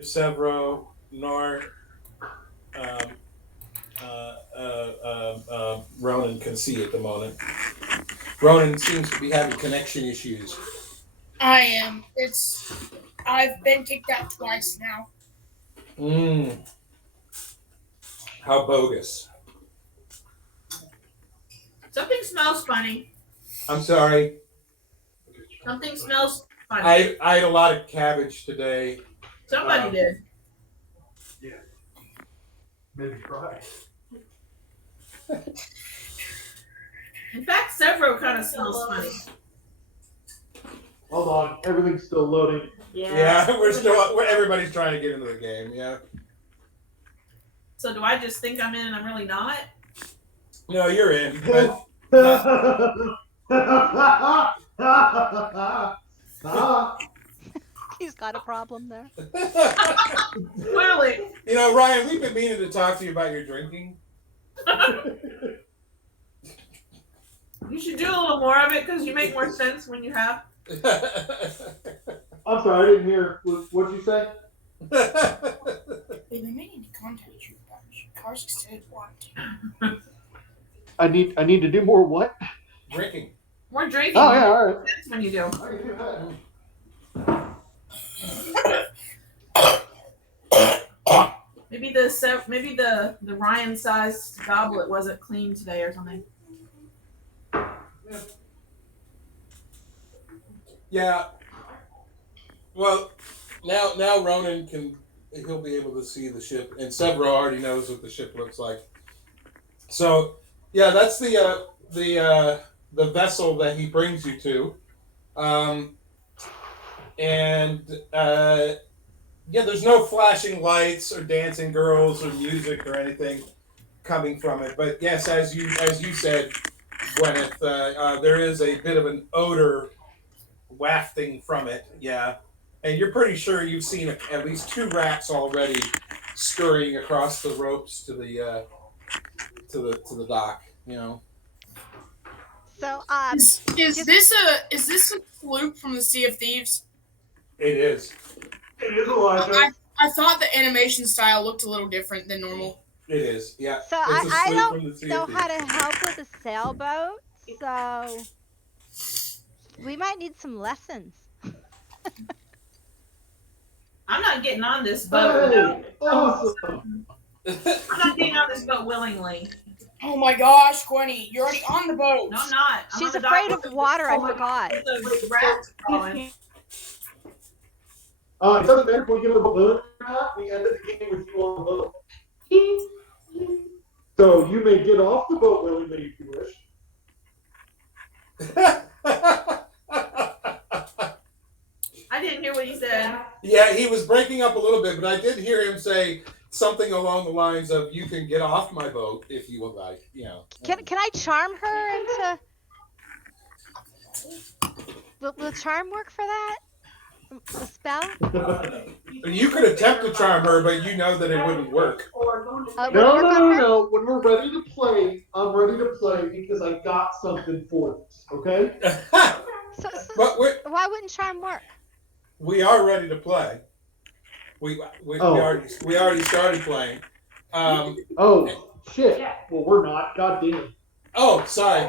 Severo nor um, Ronan can see at the moment. Ronan seems to be having connection issues. I am. I've been kicked out twice now. Mm, how bogus. Something smells funny. I'm sorry. Something smells funny. I ate a lot of cabbage today. Somebody did. Yeah, maybe try. In fact, Severo kind of smells funny. Hold on, everything's still loading. Yeah, everybody's trying to get into the game. Yeah. So do I just think I'm in and I'm really not? No, you're in. But He's got a problem there. Clearly. Ryan, we've been meaning to talk to you about your drinking. You should do a little more of it because you make more sense when you have. I'm sorry, I didn't hear. What'd you say? They've been meaning to contact you about cars extended warranty. I need to do more what? Drinking. More drinking. Oh yeah, all right. That's when you do. I can do that. Maybe the Ryan sized goblet wasn't clean today or something. Yeah. Well, now Ronan he'll be able to see the ship, and Severo already knows what the ship looks like. So yeah, that's the vessel that he brings you to, and yeah, there's no flashing lights or dancing girls or music or anything coming from it. But yes, as you said, Gwyneth, there is a bit of an odor wafting from it. Yeah, and you're pretty sure you've seen at least two rats already scurrying across the ropes to the dock. So, Is this a fluke from the Sea of Thieves? It is. It is Elijah. I thought the animation style looked a little different than normal. It is. Yeah. so It's a I slip from don't the Sea know of how Thieves. to help with a sailboat, so we might need some lessons. I'm not getting on this boat. Hey, awesome. I'm not getting on this boat willingly. Oh my gosh, Gwenny, you're already on the boat. No, I'm not. I'm She's on the afraid dock of water, I with forgot. the rats crawling. It doesn't matter if we get a balloon or not. We ended the game with you on the boat. So you may get off the boat willingly if you wish. I didn't hear what he said. Yeah, he was breaking up a little bit, but I did hear him say something along the lines of, "You can get off my boat if you would like." Can I charm her into? Will charm work for that? The spell? You could attempt to charm her, but you know that it wouldn't work. Will it No, work no, on no, her? no. When we're ready to play, I'm ready to play because I got something for this. Okay? So, But why wouldn't charm work? we are ready to play. We already started playing. Oh shit. Well, we're not. God damn. Oh, sorry.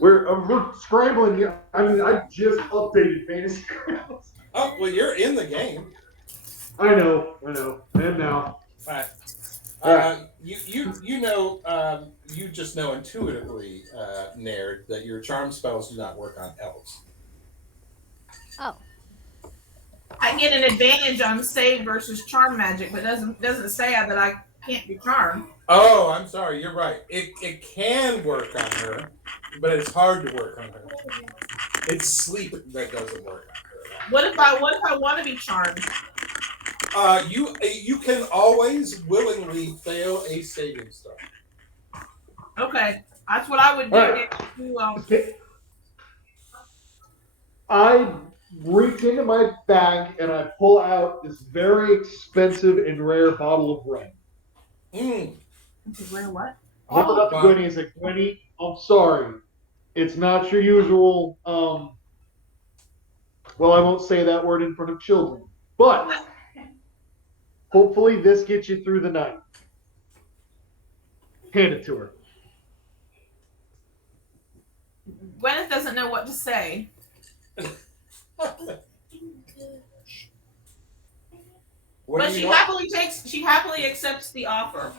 We're scrambling here. I mean, I just updated Fantasy Grounds. Oh, well, you're in the game. I know. And now. All right. Alright. You just know intuitively, Naird, that your charm spells do not work on elves. Oh, I get an advantage on save versus charm magic, but doesn't say that I can't be charmed. Oh, I'm sorry. You're right. It can work on her, but it's hard to work on her. It's sleep that doesn't work on her. What if I want to be charmed? You can always willingly fail a saving throw. Okay, that's what I would do. Alright. I reach into my bag and I pull out this very expensive and rare bottle of rum. Rare what? Hold it up to Gwenny and say, Gwenny, I'm sorry. It's not your usual, well, I won't say that word in front of children. But Hopefully this gets you through the night. Hand it to her. Gwyneth doesn't know what to say. What But do she you know? happily accepts the offer.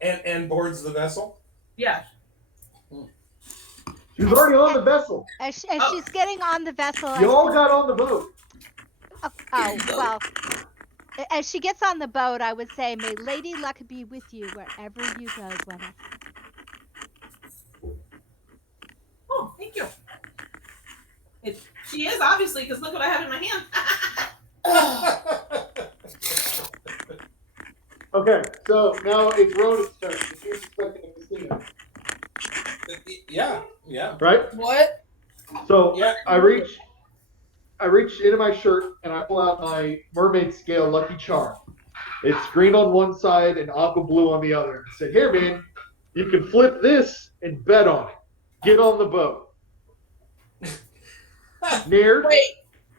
And boards the vessel. Yeah. She was already on the vessel. As she's getting on the vessel, You all got on the boat. well, as she gets on the boat, I would say, may Lady Luck be with you wherever you go, Gwyneth. Oh, thank you. She is, obviously, because look what I have in my hand. Okay, so now it's Rhoda's turn. She's expecting a casino, Yeah. right? What? So Yeah. I reach into my shirt and I pull out my mermaid scale Lucky Charm. It's green on one side and aqua blue on the other. I said, here, man, you can flip this and bet on it. Get on the boat. Naird, Wait,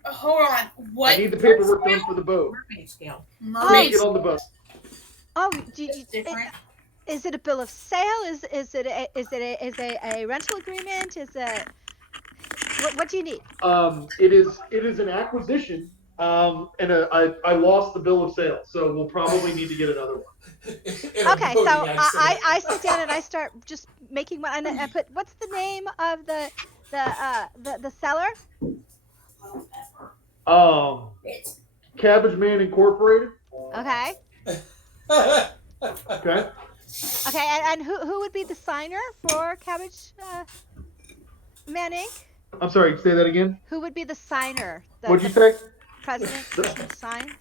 hold on. What? I need the paperwork done for the boat. Mermaid scale. Mermaid Get on the boat. Oh, different. is it a bill of sale? Is it a rental agreement? Is it what do you need? It is an acquisition. And I lost the bill of sale, so we'll probably need to get another one. Okay, so I sit down and I start just making one, and I put, what's the name of the seller? Cabbage Man Incorporated. Okay. Okay. Okay, and who would be the signer for Cabbage Man Inc.? I'm sorry, say that again. Who would be the signer? What'd you say? President signs?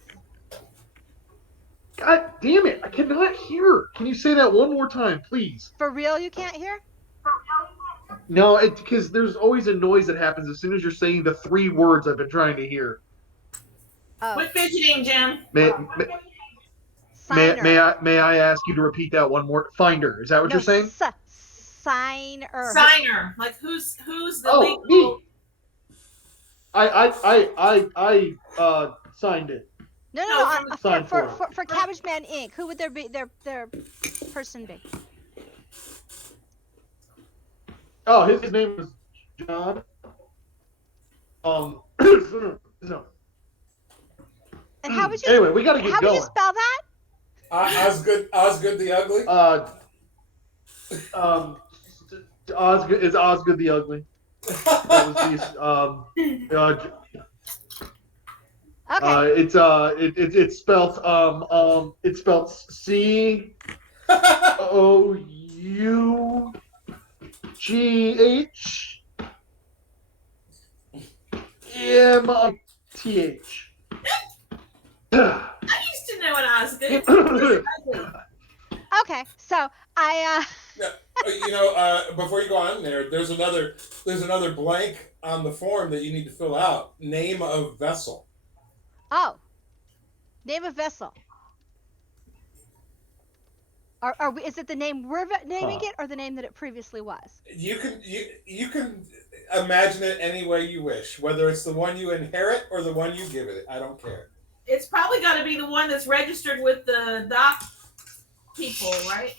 God damn it! I cannot hear. Can you say that one more time, please? For real, you can't hear? No, it's because there's always a noise that happens as soon as you're saying the three words I've been trying to hear. Oh, Quit fidgeting, Jim. signer. May I ask you to repeat that one more? Finder. Is that what No, you're saying? Signer. Signer. Like who's the Oh, legal? me. I signed it. No, No, sign for for Cabbage Man Inc. Who would their person be? Oh, his name is John. No. And how would you? Anyway, we gotta get how would going. you spell that? Osgood the Ugly. Osgood is Osgood the Ugly. That was the Okay. it's spelled COUGHMTH. I used to know an Osgood. Okay. So I Before you go on there's another blank on the form that you need to fill out. Name of vessel. name of vessel. Is it the name we're naming it, or the name that it previously was? You can imagine it any way you wish, whether it's the one you inherit or the one you give it. I don't care. It's probably got to be the one that's registered with the dock people, right?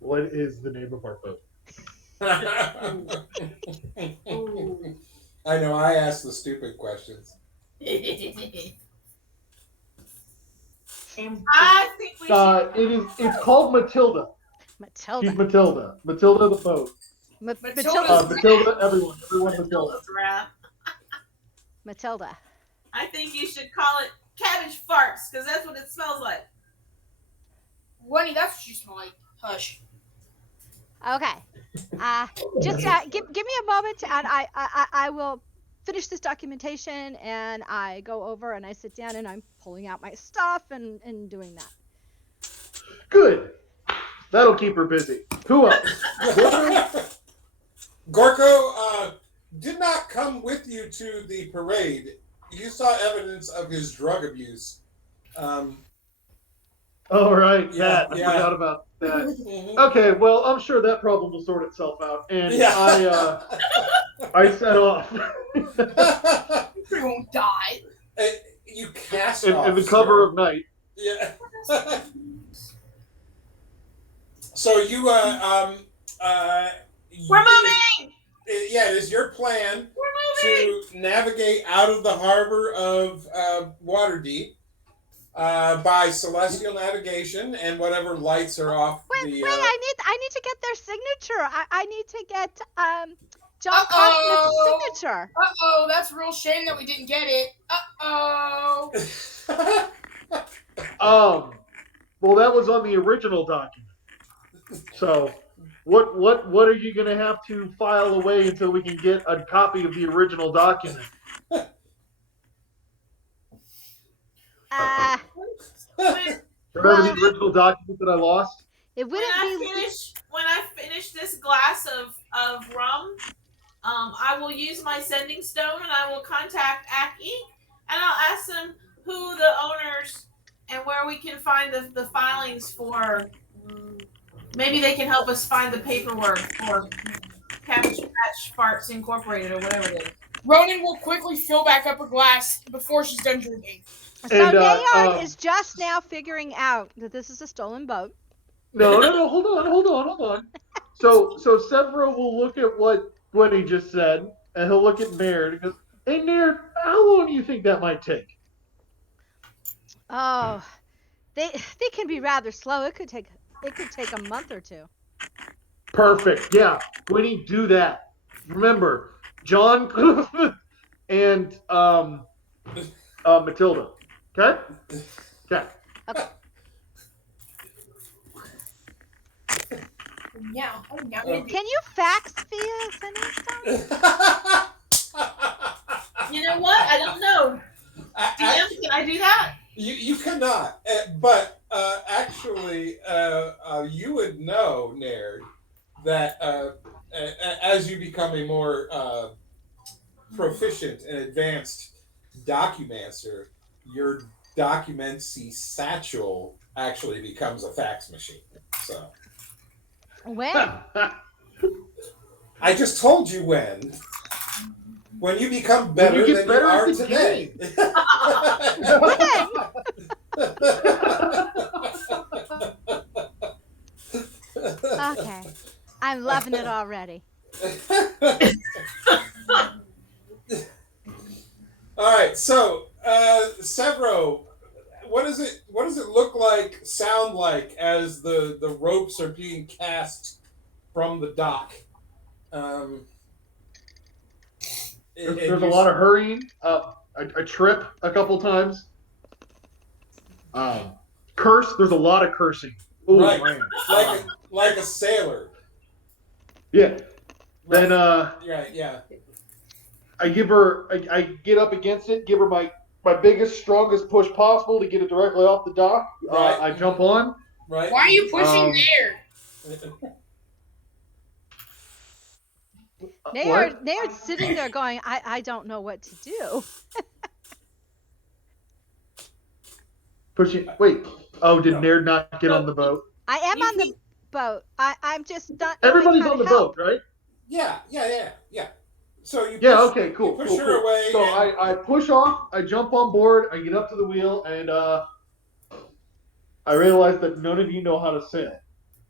What is the name of our boat? I know. I ask the stupid questions. I think we should. It's called Matilda. Matilda. She's Matilda. Matilda the boat. Matilda. Matilda, everyone Matilda. Matilda. I think you should call it cabbage farts because that's what it smells like. Wendy, that's what you smell like. Hush. Okay. Just give me a moment, and I will finish this documentation, and I go over and I sit down and I'm pulling out my stuff and doing that. Good. That'll keep her busy. Who else? Gorko did not come with you to the parade. You saw evidence of his drug abuse. All right, Yeah, I yeah. forgot about that. Mhm. Okay, well, I'm sure that problem will sort itself out. And Yeah. I set off. We won't die. You cast in off, the cover sir. of night. Yeah. So you We're you- moving. Yeah, it is your plan We're moving. to navigate out of the harbor of Waterdeep by celestial navigation and whatever lights are off Wait, the. I need to get their signature. I need to get John Uh-oh. Cosmic's signature. Uh-oh, that's a real shame that we didn't get it. Uh-oh. Well, that was on the original document. So, what are you gonna have to file away until we can get a copy of the original document? When, Remember Well- the original document that I lost? It when wouldn't I be. finish this glass of rum, I will use my sending stone and I will contact Aki and I'll ask them who the owners and where we can find the filings for. Maybe they can help us find the paperwork for Cabbage Patch Farts Incorporated or whatever it is. Ronan will quickly fill back up her glass before she's done drinking. So And, Nayard is just now figuring out that this is a stolen boat. No, hold on. So Severo will look at what Gwenny just said, and he'll look at Naird and goes, "Hey Naird, how long do you think that might take?" Oh, they can be rather slow. It could take a month or two. Perfect. Yeah, Gwenny, do that. Remember, John and Matilda. Okay. Okay. Yeah. Oh, yeah. Can you fax via sending stone? You know what? I don't know. DM, can I do that? You cannot, but actually, you would know, Naird, that as you become a more proficient and advanced documancer, your documency satchel actually becomes a fax machine. So When? I just told you when. When you become better get than better you at are the today. Okay. I'm loving it already. All right, so Severo, what does it look like, sound like as the ropes are being cast from the dock? There's a lot of hurrying. I trip a couple times. Curse. There's a lot of cursing. Ooh, Right. man. like a sailor. Yeah. Then Right, yeah. I give her. I get up against it. Give her my biggest, strongest push possible to get it directly off the dock. Right. I jump on. Right. Why are you pushing there? Nayard's sitting there going, I don't know what to do. Pushing. Wait. Oh, did Naird not get on the boat? I am You on the can- boat. I'm just not. knowing Everybody's how on to the help. boat, right? Yeah. So you Yeah. push- Okay. Cool. you push Cool. her Cool. away. So and- I push off. I jump on board. I get up to the wheel, and I realize that none of you know how to sail.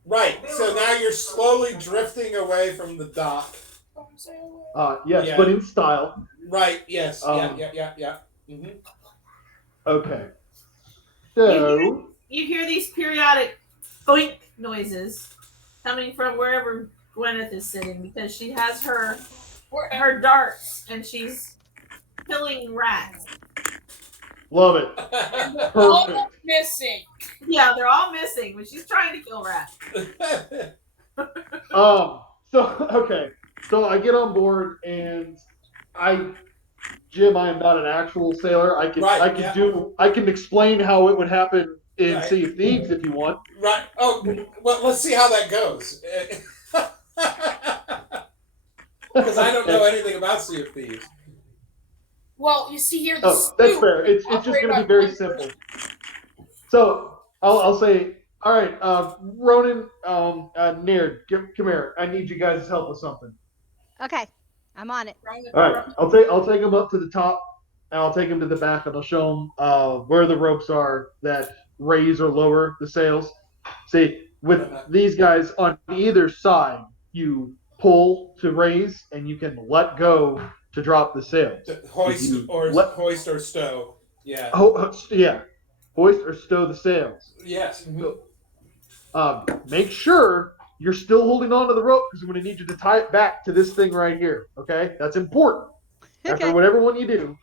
Right. So now you're slowly drifting away from the dock. Yes, Yeah. but in style. Right. Yes. Um, Yeah. Mm-hmm. Okay. So You hear these periodic boink noises coming from wherever Gwyneth is sitting because she has her darts and she's killing rats. love it. All Perfect. missing. Yeah, they're all missing, but she's trying to kill rats. So okay. So I get on board and Jim, I am not an actual sailor. I can Right, I can explain how it would happen in Right. Sea of Thieves if you want. Right. Oh, well, let's see how that goes. Because I don't know anything about Sea of Thieves. Well, you see here the Oh, that's sloop fair. It's just operated going to by be very one simple. person. So I'll say, all right, Ronan, Naird, come here. I need you guys' help with something. Okay. I'm on it. All right, I'll take them up to the top, and I'll take them to the back, and I'll show them where the ropes are that raise or lower the sails. See, with these guys on either side, you pull to raise, and you can let go to drop the sails. Hoist or stow. Yeah. Yeah, hoist or stow the sails. Yes. Make sure you're still holding on to the rope because I'm going to need you to tie it back to this thing right here. Okay, that's important. Okay. After whatever one you do.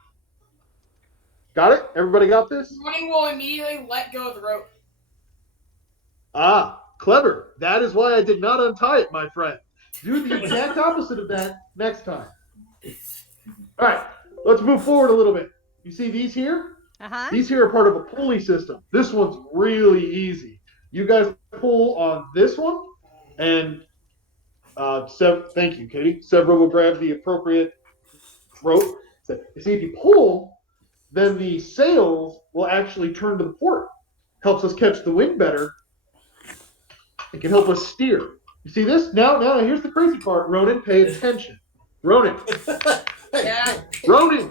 Got it? Everybody got this? Ronnie will immediately let go of the rope. Ah, clever. That is why I did not untie it, my friend. Do the exact opposite of that next time. All right, let's move forward a little bit. You see these here? Uh-huh. These here are part of a pulley system. This one's really easy. You guys pull on this one, and thank you, Katie. Several will grab the appropriate rope. So, you see, if you pull, then the sails will actually turn to the port. Helps us catch the wind better. It can help us steer. You see this? Now, here's the crazy part. Ronan, pay attention. Ronan. Yeah. Ronan.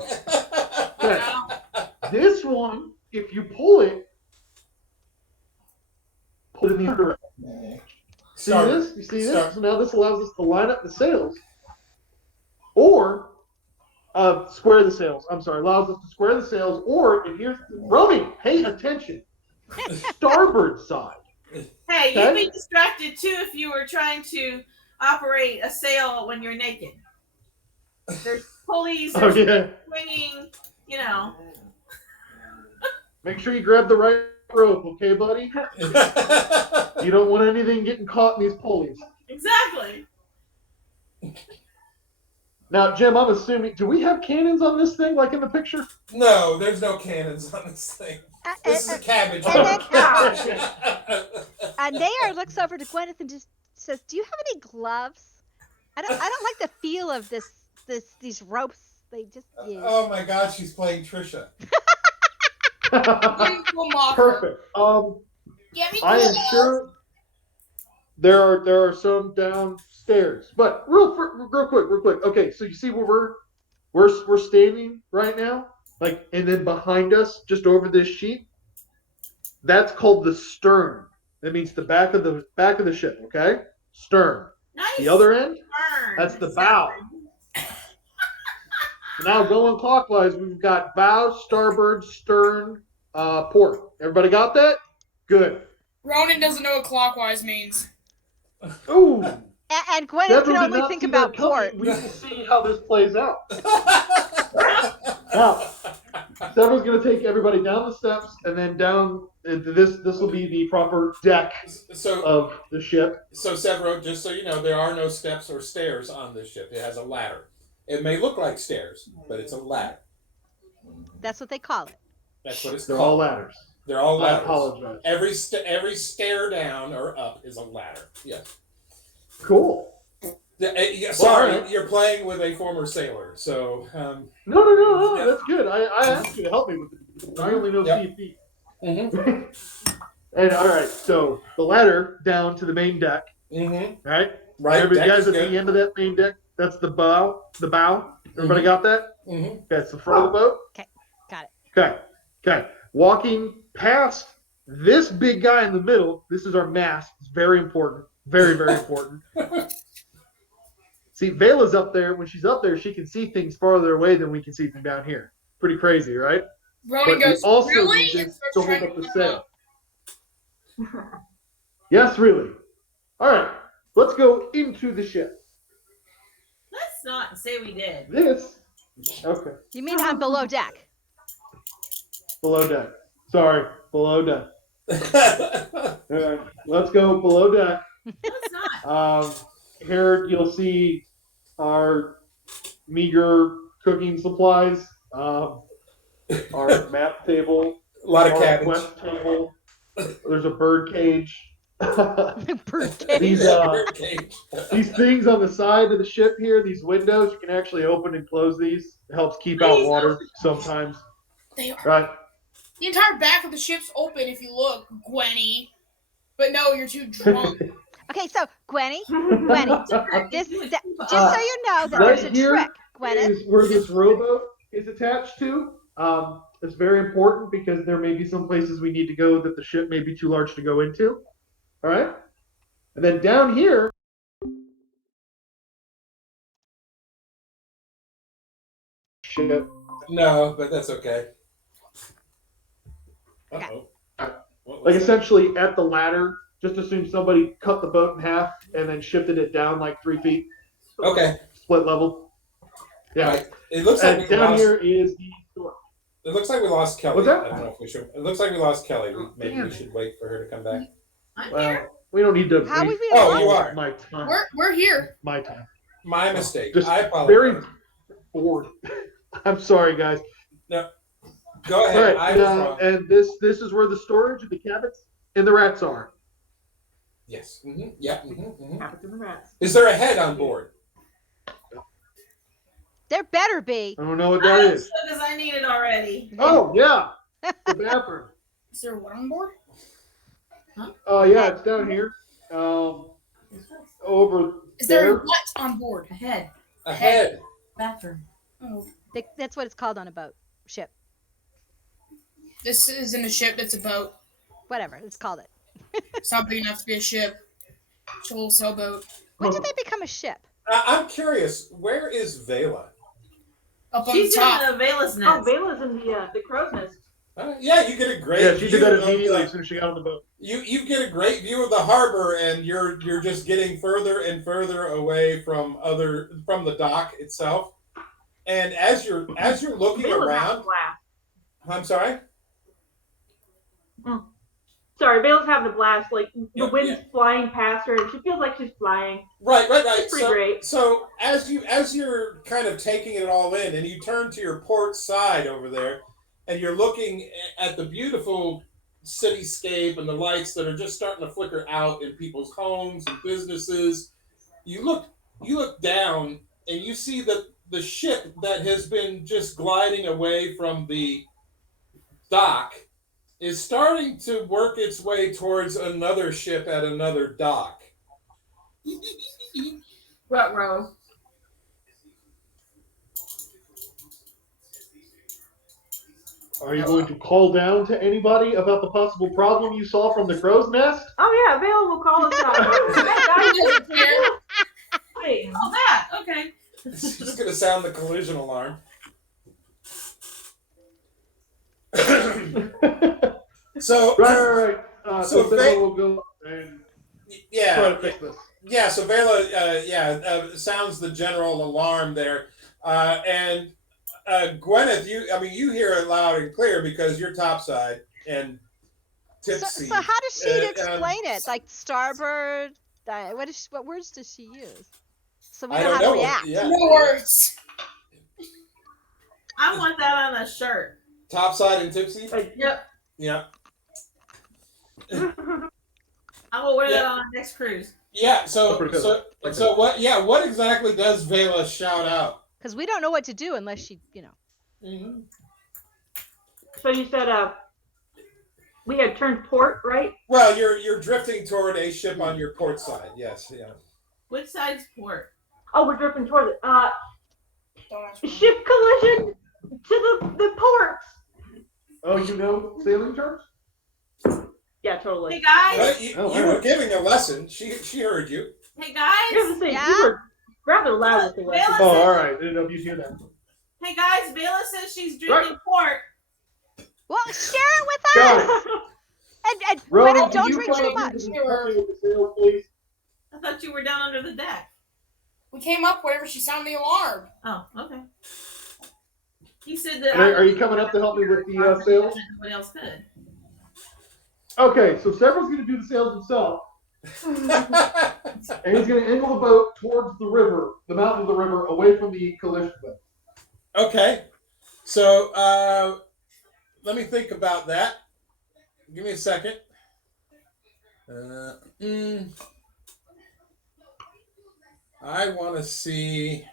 Okay. This one, if you pull it, put it in the other direction. See this? You see this? So now this allows us to line up the sails. Or square the sails. I'm sorry, allows us to square the sails. Or if you're Ronan, pay attention. Starboard side. Hey, Okay. you'd be distracted too if you were trying to operate a sail when you're naked. There's pulleys, Oh there's yeah. swinging, you know. Make sure you grab the right rope, okay, buddy? You don't want anything getting caught in these pulleys. Exactly. Now, Jim, I'm assuming, do we have cannons on this thing, like in the picture? No, there's no cannons on this thing. This is a cabbage. And Nair looks over to Gwyneth and just says, "Do you have any gloves? I don't like the feel of these ropes. They just yeah." Oh my God, she's playing Trisha. Perfect. Get me I am gloves. sure there are some downstairs, but real quick. Okay, so you see where we're standing right now, like, and then behind us, just over this sheet, that's called the stern. That means the back of the ship. Okay, stern. Nice. The other end, Burn. that's the bow. Now going clockwise, we've got bow, starboard, stern, port. Everybody got that? Good. Ronan doesn't know what clockwise means. Ooh. And Gwyneth Deborah can did only not think see about that coming. port. We will see how this plays out. Now, Deborah's going to take everybody down the steps and then down into this. This will be the proper deck So, of the ship. Severo, just so you know, there are no steps or stairs on this ship. It has a ladder. It may look like stairs, but it's a ladder. That's what they call it. That's what it's They're all called. ladders. They're all I ladders. apologize. Every stair down or up is a ladder. Yes. Cool. Sorry, Well, you're playing with a former sailor, so. No. That's good. I asked you to help me with it. I only know Yep. CFP. Mm-hmm. And all right, so the ladder down to the main deck. Mm-hmm. Right. Right. Everybody, deck guys, is at the good. end of that main deck. That's the bow. The bow. Everybody got that? Mm-hmm. That's the front of the boat. Okay, got it. Okay. Walking past this big guy in the middle. This is our mast. It's very important. Very, very important. See, Vela's up there. When she's up there, she can see things farther away than we can see from down here. Pretty crazy, right? Ronan But goes, we also really? need And this starts to hold trying up the to sail. Yes, really. All right. Let's go into the ship. Let's not say we did. This. Okay. You mean on below deck? Below deck. Sorry. Below deck. All right. Let's go below deck. Let's not. Here you'll see our meager cooking supplies, our map table, A lot of our cabbage. quest table. There's a bird cage. Birdcage. These things on the side of the ship here, these windows, you can actually open and close these. It helps keep out water sometimes. They are. Right? The entire back of the ship's open if you look, Gwenny. But no, you're too drunk. Okay, so Gwenny, just so you know that Right there's a here trick, Gwyneth. is where this rowboat is attached to. It's very important because there may be some places we need to go that the ship may be too large to go into. All right, and then down here. Ship. No, but that's okay. Okay. Uh-oh. What Like was that? essentially at the ladder, just assume somebody cut the boat in half and then shifted it down like 3 feet, Okay. split level. Yeah. Right. It looks like And we down lost. here is the store. It looks like we lost Kelly. What's that? I don't know if we should. It looks like we lost Kelly. Maybe Damn we it. should wait for her to come back. I'm Well, here. we don't need to. How would waste we Oh, have you lost are. her? my time. We're here. My time. My mistake. Just I apologize. very bored. I'm sorry, guys. Go All ahead. right, I was wrong. and this is where the storage of the cabins and the rats are. Yes. Mm-hmm. Yeah. Mm-hmm. Cabins and the rats. Is there a head on board? There better be. I don't know what I that hope is. so, because I need it already. Oh yeah, the bathroom. Is there one on board? Oh yeah, it's down here. Over Is there there. a what on board? A head. A head. Bathroom. Oh, That's what it's called on a boat. Ship. this isn't a ship. It's a boat. Whatever. Let's call it. It's not big enough to be a ship. It's a little sailboat. When did they become a ship? I'm curious. Where is Vela? Up on She's the top. in the Vela's Oh, nest. Vela's in the crow's nest. Yeah, you get a great. Yeah, she view did that of immediately the- as soon as she got on the boat. You get a great view of the harbor, and you're just getting further and further away from the dock itself. And as you're looking Vela's having a around, blast. I'm sorry. Sorry, Vela's having a blast. Like the Yeah, wind's flying past her, and she feels like she's flying. Right. It's pretty great. So as you're kind of taking it all in, and you turn to your port side over there, and you're looking at the beautiful cityscape and the lights that are just starting to flicker out in people's homes and businesses. You look down, and you see that the ship that has been just gliding away from the dock is starting to work its way towards another ship at another dock. Ruh-roh. Are you going to call down to anybody about the possible problem you saw from the crow's nest? Oh yeah, Vela will call us out. That guy is here. Hey, Oh, that. Okay. It's just going to sound the collision alarm. So, Right. So So Vela will go and try yeah, to fix this. yeah. So Vela, sounds the general alarm there, and Gwyneth, you hear it loud and clear because you're topside and tipsy. So how does she Uh, explain it? Like starboard? What words does she use? So we I know don't how to know. react. Yeah, No words. I want that on a shirt. topside and tipsy. Yep. Yeah, I will wear that on our next cruise. yeah. That's So pretty good. so what? Yeah, what exactly does Vela shout out? Because we don't know what to do unless she, Mm-hmm. So you said we had turned port, right? Well, you're drifting toward a ship on your port side. Yes, yeah. Which side's port? Oh, we're drifting towards it. Don't ask me. Ship collision to the ports. Oh, you know sailing terms? Yeah, totally. Hey guys. Well, you Oh, were alright. giving a lesson. She heard you. Hey I was guys. gonna say Yeah? you were rather loud with the Vela lesson. Oh, says- all right. I didn't know if you hear that. Hey guys. Vela says she's drifting port. well, share it with Got us. it. And Ronan, Gwyneth, can don't you drink come too up here much. to help me with the sails, please? I thought you were down under the deck. We came up whenever she sounded the alarm. Oh, okay. He said that. And are you coming up to help me with the sails? Nobody else could. Okay, so Several's going to do the sails himself, and he's going to angle the boat towards the river, the mouth of the river, away from the collision boat. Okay. So let me think about that. Give me a second. I want to see.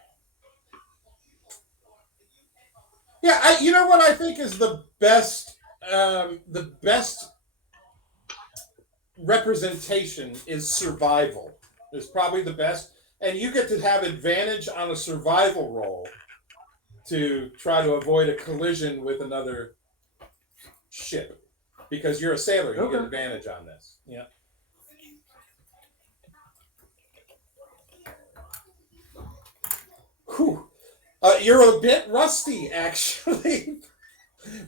Yeah, you know what I think is the best representation is survival. Is probably the best, and you get to have advantage on a survival roll to try to avoid a collision with another ship because you're a sailor. You get Okay. advantage on this. Yeah. Whew. You're a bit rusty, actually,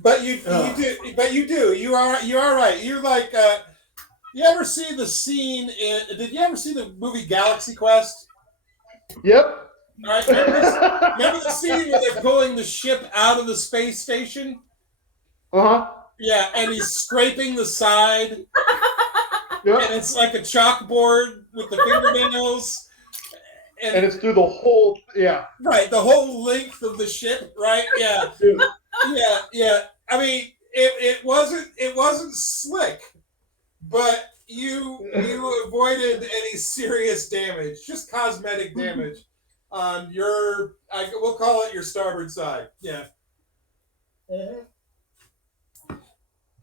but you do. You are right. You're like. You ever see the scene in? Did you ever see the movie Galaxy Quest? Yep. All right. Remember the scene where they're pulling the ship out of the space station? Uh-huh. Yeah, and he's scraping the side, Yep. and it's like a chalkboard with the fingernails. And it's through the whole, yeah. Right, the whole length of the ship, right? Yeah, Dude. yeah. I mean, it wasn't slick, but you avoided any serious damage, just cosmetic damage on your. We'll call it your starboard side. Yeah.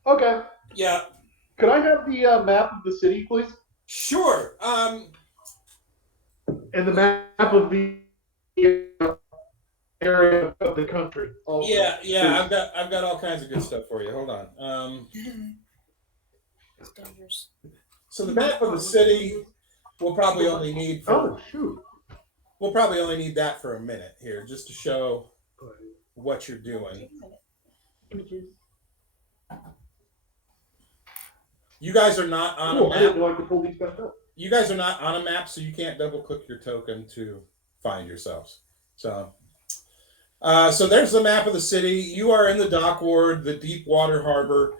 Okay. Yeah. Could I have the map of the city, please? Sure. And the map of the area of the country. Also. Yeah. I've got all kinds of good stuff for you. Hold on. So the map of the city, we'll probably only need for Oh, shoot. we'll probably only need that for a minute here, just to show what you're doing. Images. You guys are not on Cool. a I didn't map. know I could pull these back up. You guys are not on a map, so you can't double click your token to find yourselves. So there's the map of the city. You are in the dock ward, the deep water harbor.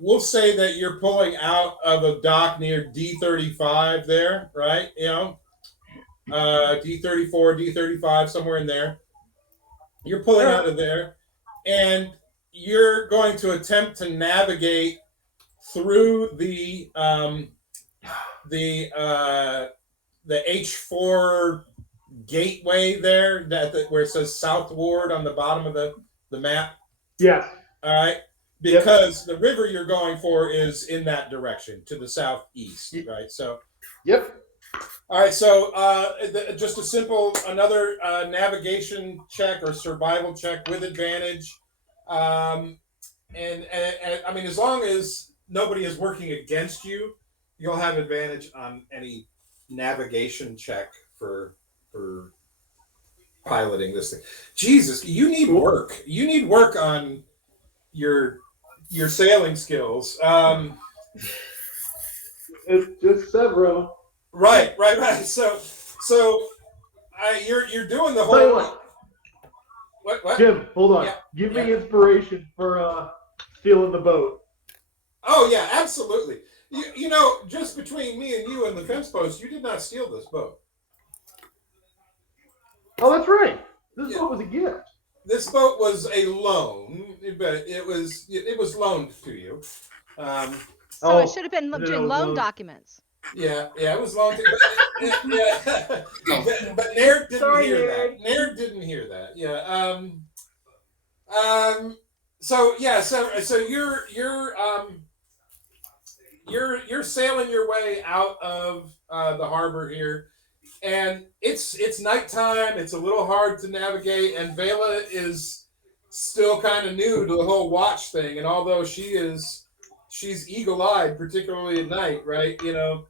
We'll say that you're pulling out of a dock near D35 there, right? You know, D34, D35, somewhere in there. You're pulling out of there, and you're going to attempt to navigate through the H4 gateway there where it says South Ward on the bottom of the map. Yes. All right. Because the river you're going for is in that direction to the southeast, right? So, Yep. all right. So, just a simple another navigation check or survival check with advantage, and I mean, as long as nobody is working against you, you'll have advantage on any navigation check for piloting this thing. Jesus, you need work. You need work on your sailing skills. It's just several. Right. So you're doing the Tell you whole. What? Jim, hold on. Yeah. Give me inspiration for stealing the boat. Oh yeah, absolutely. You know, just between me and you and the fence post, you did not steal this boat. Oh, that's right. This Yeah. boat was a gift. This boat was a loan, but it was loaned to you. So it should have been no, doing loan loan. documents. Yeah, it was loaned to you. Yeah. But Naird didn't Sorry, hear Naird. that. Naird didn't hear that. Yeah. So you're sailing your way out of the harbor here, and it's nighttime. It's a little hard to navigate, and Vela is still kind of new to the whole watch thing. And although she's eagle-eyed, particularly at night, right? You know,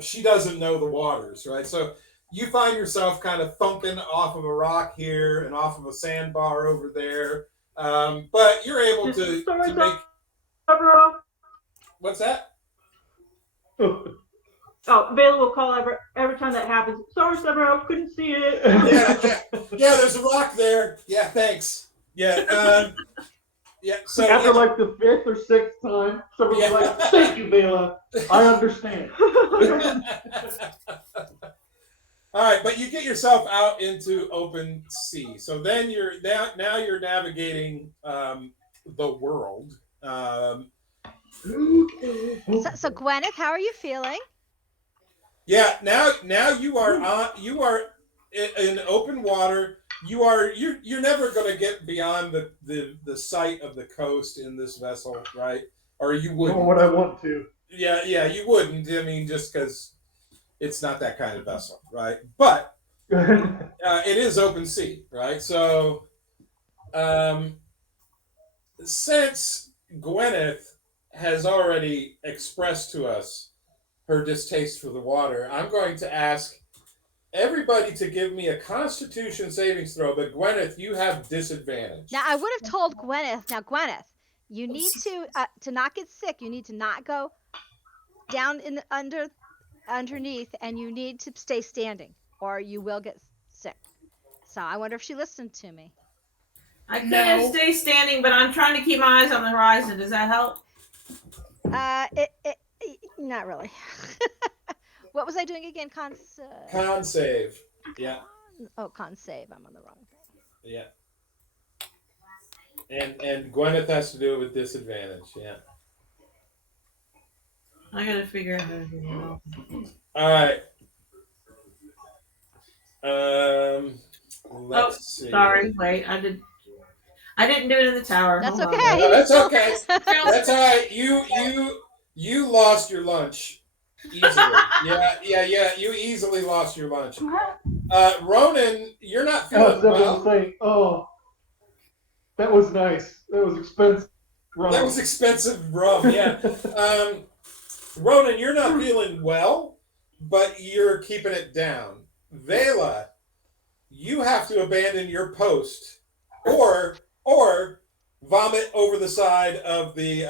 she doesn't know the waters, right? So you find yourself kind of thunking off of a rock here and off of a sandbar over there, but you're able to make. Bro. What's that? Oh, Vela will call every time that happens. Sorry, Severo, couldn't see it. Yeah, there's a rock there. Yeah, thanks. Yeah, yeah. So After like the 5th or 6th time, someone's Yeah. like, "Thank you, Vela. I understand." All right, but you get yourself out into open sea. So then now you're navigating the world. So Gwyneth, how are you feeling? Yeah, now you are in open water. You're never going to get beyond the sight of the coast in this vessel, right? Or you Not wouldn't. what I want to. yeah, you wouldn't. I mean, just because it's not that kind of vessel, right? But it is open sea, right? So, um, since Gwyneth has already expressed to us her distaste for the water, I'm going to ask everybody to give me a Constitution savings throw. But Gwyneth, you have disadvantage. Now I would have told Gwyneth. Now Gwyneth, you need to not get sick. You need to not go down in the underneath, and you need to stay standing, or you will get sick. So I wonder if she listened to me. I can't stay standing, but I'm trying to keep my eyes on the horizon. Does that help? Not really. What was I doing again? Con save. Yeah. Con save. I'm on the wrong thing. Yeah. And Gwyneth has to do it with disadvantage. Yeah. I gotta figure out how to do that. All right. Let's see. Sorry. Wait. I didn't do it in the tower. That's Hold on. okay. No, that's okay. That's all right. You lost your lunch easily. Yeah. You easily lost your lunch. Ronan, you're not feeling well. That was nice. That was expensive. That was expensive rum. Yeah. Ronan, you're not feeling well, but you're keeping it down. Vela, you have to abandon your post, or vomit over the side of the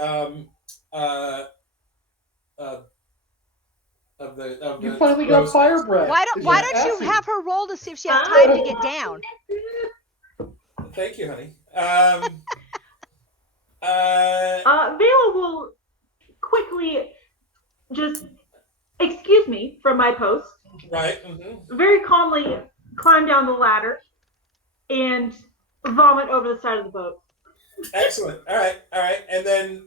You finally got fire breath. Why don't you have her roll to see if she has time to get down? Thank you, honey. Vela will quickly just excuse me from my post. Right. Mm-hmm. Very calmly climb down the ladder and vomit over the side of the boat. Excellent. All right. And then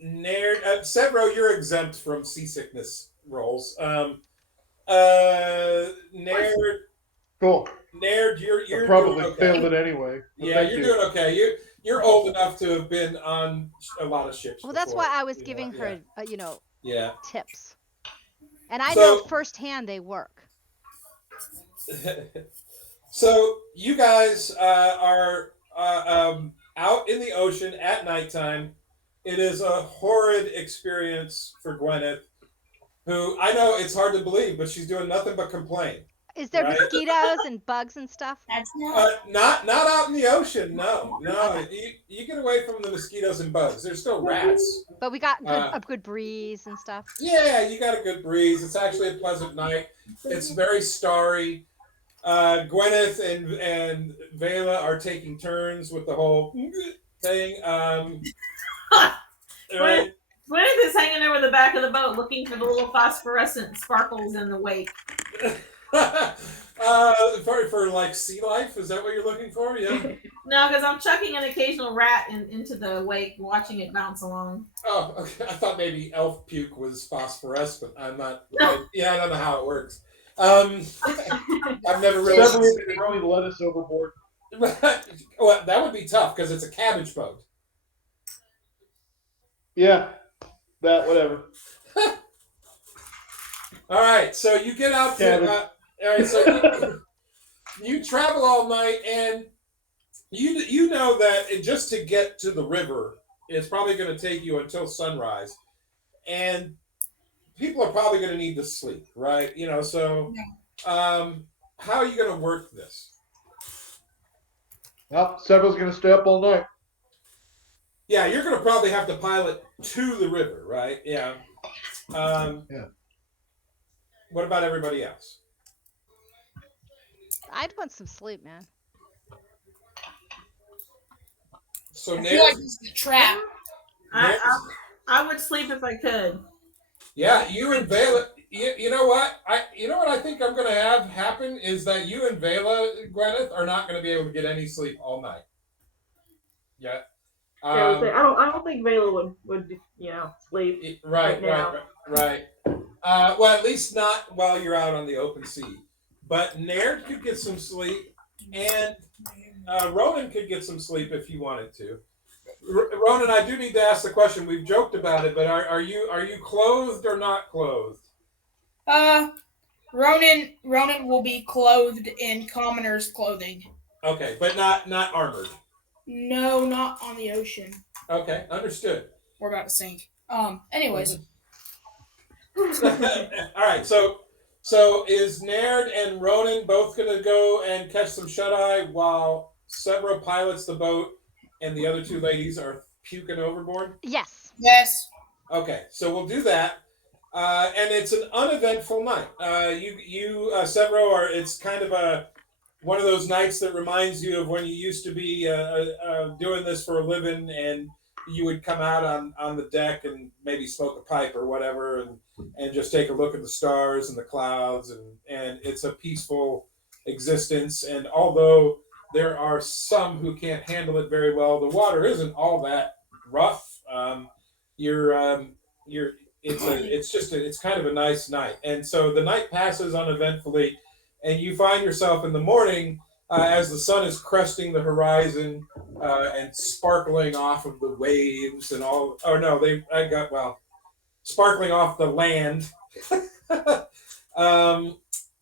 Naird, Severo, you're exempt from seasickness rolls. Naird. Cool. Naird, you're I probably doing okay. failed it anyway. Yeah, you're doing okay. You're old enough to have been on a lot of ships. Well, that's before, why I was giving her, yeah. tips. And I know firsthand they work. So you guys are out in the ocean at nighttime. It is a horrid experience for Gwyneth, who I know it's hard to believe, but she's doing nothing but complain. Is there mosquitoes and bugs and stuff? That's not out in the ocean. No. You get away from the mosquitoes and bugs. There's still rats. But we got a good breeze and stuff. Yeah, you got a good breeze. It's actually a pleasant night. It's very starry. Gwyneth and Vela are taking turns with the whole thing. Right. Gwyneth is hanging over the back of the boat looking for the little phosphorescent sparkles in the wake. For like sea life, is that what you're looking for? Yeah. No, because I'm chucking an occasional rat into the wake, watching it bounce along. Oh, okay. I thought maybe elf puke was phosphorescent. I'm not. I don't know how it works. I've never really Definitely throwing lettuce overboard. Well, that would be tough because it's a cabbage boat. Yeah, that whatever. All right, so you get out to. All right, so you travel all night, and you know that just to get to the river, it's probably going to take you until sunrise, and people are probably going to need to sleep, right? So how are you going to work this? Well, Severo's going to stay up all night. Yeah, you're going to probably have to pilot to the river, right? Yeah. Yeah. What about everybody else? I'd want some sleep, man. So I feel like this is a trap. I would sleep if I could. Yeah, you and Vela. You know what? I think I'm going to have happen is that you and Vela, Gwyneth, are not going to be able to get any sleep all night. Yeah. I don't think Vela would sleep. Right. Well, at least not while you're out on the open sea. But Naird could get some sleep, and Ronan could get some sleep if he wanted to. Ronan, I do need to ask the question. We've joked about it, but are you clothed or not clothed? Ronan will be clothed in commoner's clothing. Okay, but not armored. No, not on the ocean. Okay, understood. We're about to sink. Anyways. All right, so is Naird and Ronan both gonna go and catch some shut-eye while Severo pilots the boat and the other two ladies are puking overboard? Yes. Yes. Okay, so we'll do that. And it's an uneventful night. Severo, it's kind of one of those nights that reminds you of when you used to be doing this for a living, and you would come out on the deck and maybe smoke a pipe or whatever, and just take a look at the stars and the clouds, and it's a peaceful existence. And although there are some who can't handle it very well, the water isn't all that rough. It's kind of a nice night, and so the night passes uneventfully, and you find yourself in the morning as the sun is cresting the horizon and sparkling off of the waves and all. Oh no, sparkling off the land.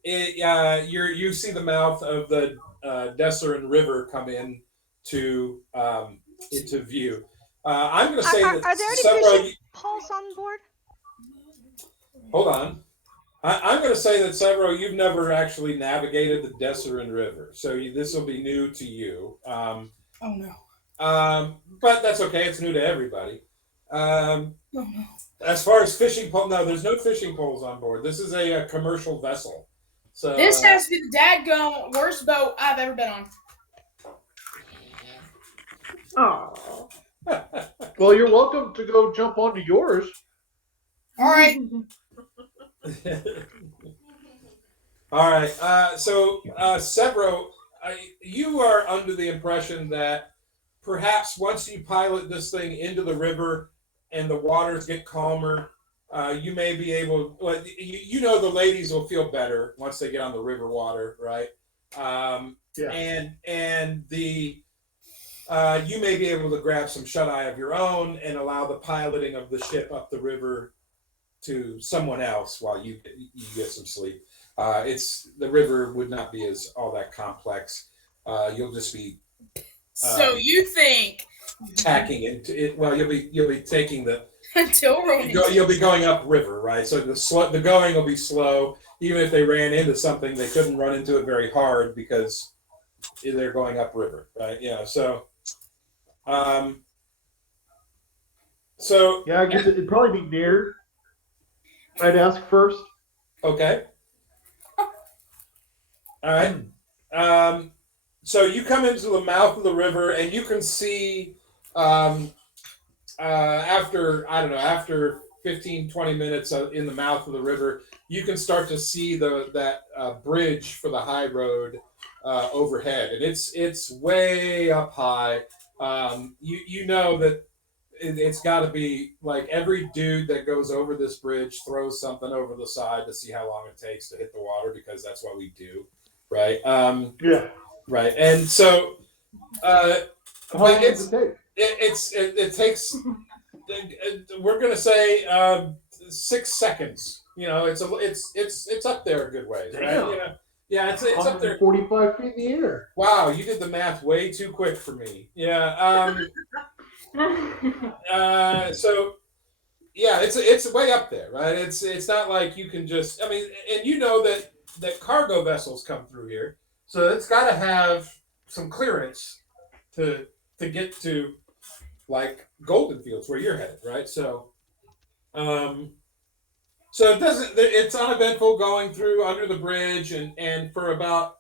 You see the mouth of the Desserin River come in into view. I'm going to say Are there any fishing poles on board? Hold on. I'm going to say that, Severo, you've never actually navigated the Desserin River, so this will be new to you. Oh no. But that's okay. It's new to everybody. Oh no. As far as fishing pole, no, there's no fishing poles on board. This is a commercial vessel. So This has to be the dadgum worst boat I've ever been on. Oh. Well, you're welcome to go jump onto yours. All right. All right. So, Severo, you are under the impression that perhaps once you pilot this thing into the river and the waters get calmer, you may be able. Well, the ladies will feel better once they get on the river water, right? Yeah. And the you may be able to grab some shut-eye of your own and allow the piloting of the ship up the river to someone else while you get some sleep. The river would not be all that complex. You'll just be So you think tacking into it. Well, you'll be taking the until Ronan. you'll be going up river, right? So the going will be slow. Even if they ran into something, they couldn't run into it very hard because they're going up river, right? Yeah. So Yeah, I guess it'd probably be near. I'd ask first. Okay. All right. So you come into the mouth of the river, and you can see after 15, 20 minutes in the mouth of the river, you can start to see that bridge for the high road overhead, and it's way up high. You know that it's got to be like every dude that goes over this bridge throws something over the side to see how long it takes to hit the water, because that's what we do, right? Yeah. Right, and so How long does it takes. We're gonna say 6 seconds. You know, it's up there a good ways, right? Damn. Yeah, it's up there. 45 feet in the air. Wow, you did the math way too quick for me. Yeah. So yeah, it's way up there, right? It's not like you can just. I mean, and you know that cargo vessels come through here, so it's got to have some clearance to get to like Golden Fields where you're headed, right? So, so it doesn't. It's uneventful going through under the bridge, and for about.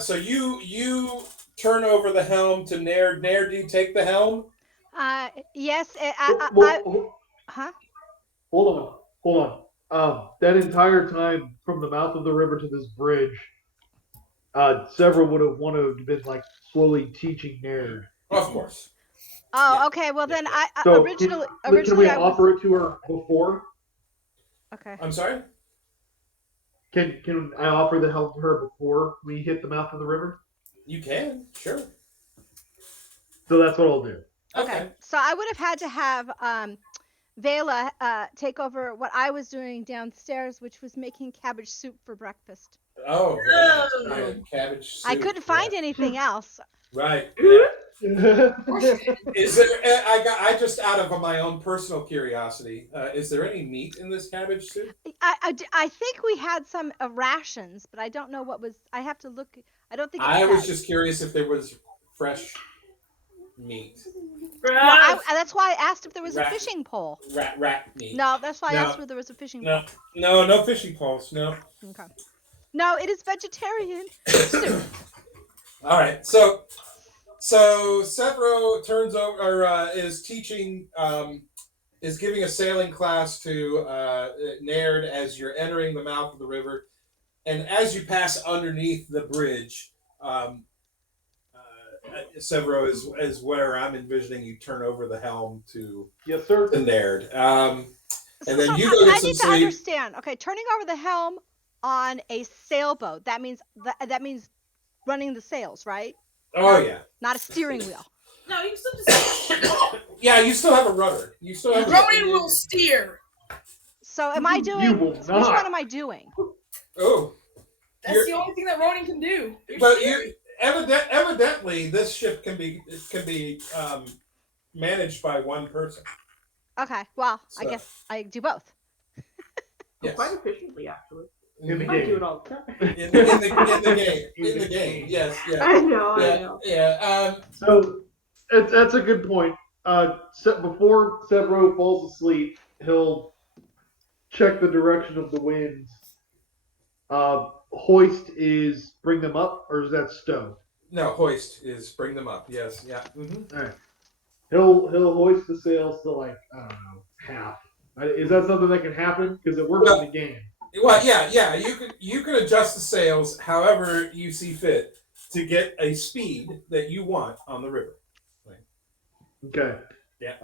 So you turn over the helm to Naird. Naird, do you take the helm? Yes. Huh? Hold on. That entire time from the mouth of the river to this bridge, several would have wanted to have been like slowly teaching Naird. Of course. Oh, Yeah. okay. Well, then So originally can we I was, offer it to her before? okay. I'm sorry? Can I offer the helm to her before we hit the mouth of the river? You can, sure. So that's what I'll do. Okay. So I would have had to have Vela take over what I was doing downstairs, which was making cabbage soup for breakfast. Oh, Oh. very nice. Cabbage soup. I couldn't find anything else. Right. Yeah. Yeah. Is there? I just out of my own personal curiosity. Is there any meat in this cabbage soup? I think we had some rations, but I don't know what was. I have to look. I don't think. It I was says. just curious if there was fresh meat, Well, that's why I asked if there was a Rat. fishing pole. rat meat. No, that's why I No. asked if there was a fishing pole. No fishing poles. No. Okay. No, it is vegetarian soup. All right. So Severo turns over, or is teaching, is giving a sailing class to Naird as you're entering the mouth of the river, and as you pass underneath the bridge, Severo is where I'm envisioning you turn over the helm to Yes, sir. Naird, and then So you go get I some need to sleep. understand. Okay, turning over the helm on a sailboat. That means running the sails, right? Oh yeah, Not a steering wheel. No, you can still just. yeah. You still have a rudder. You still have. Ronan will steer. So am I doing? will Which not. one am I doing? Oh. That's You're- the only thing that Ronan can do. But evidently, this ship can be managed by one person. Okay. Well, I So- guess I do both. Yes. Quite efficiently, actually. In the I do game. it all the time. In the game. Yes. I Yeah. know, I Yeah. know. Yeah. So that's a good point. Before Severo falls asleep, he'll check the direction of the winds. Hoist is bring them up, or is that stow? No, hoist is bring them up. Yes. Yeah. All right. He'll hoist the sails to like I don't know half. Is that something that can happen? Because it works in the game. Well, yeah. You can adjust the sails however you see fit to get a speed that you want on the river. Okay. Yeah.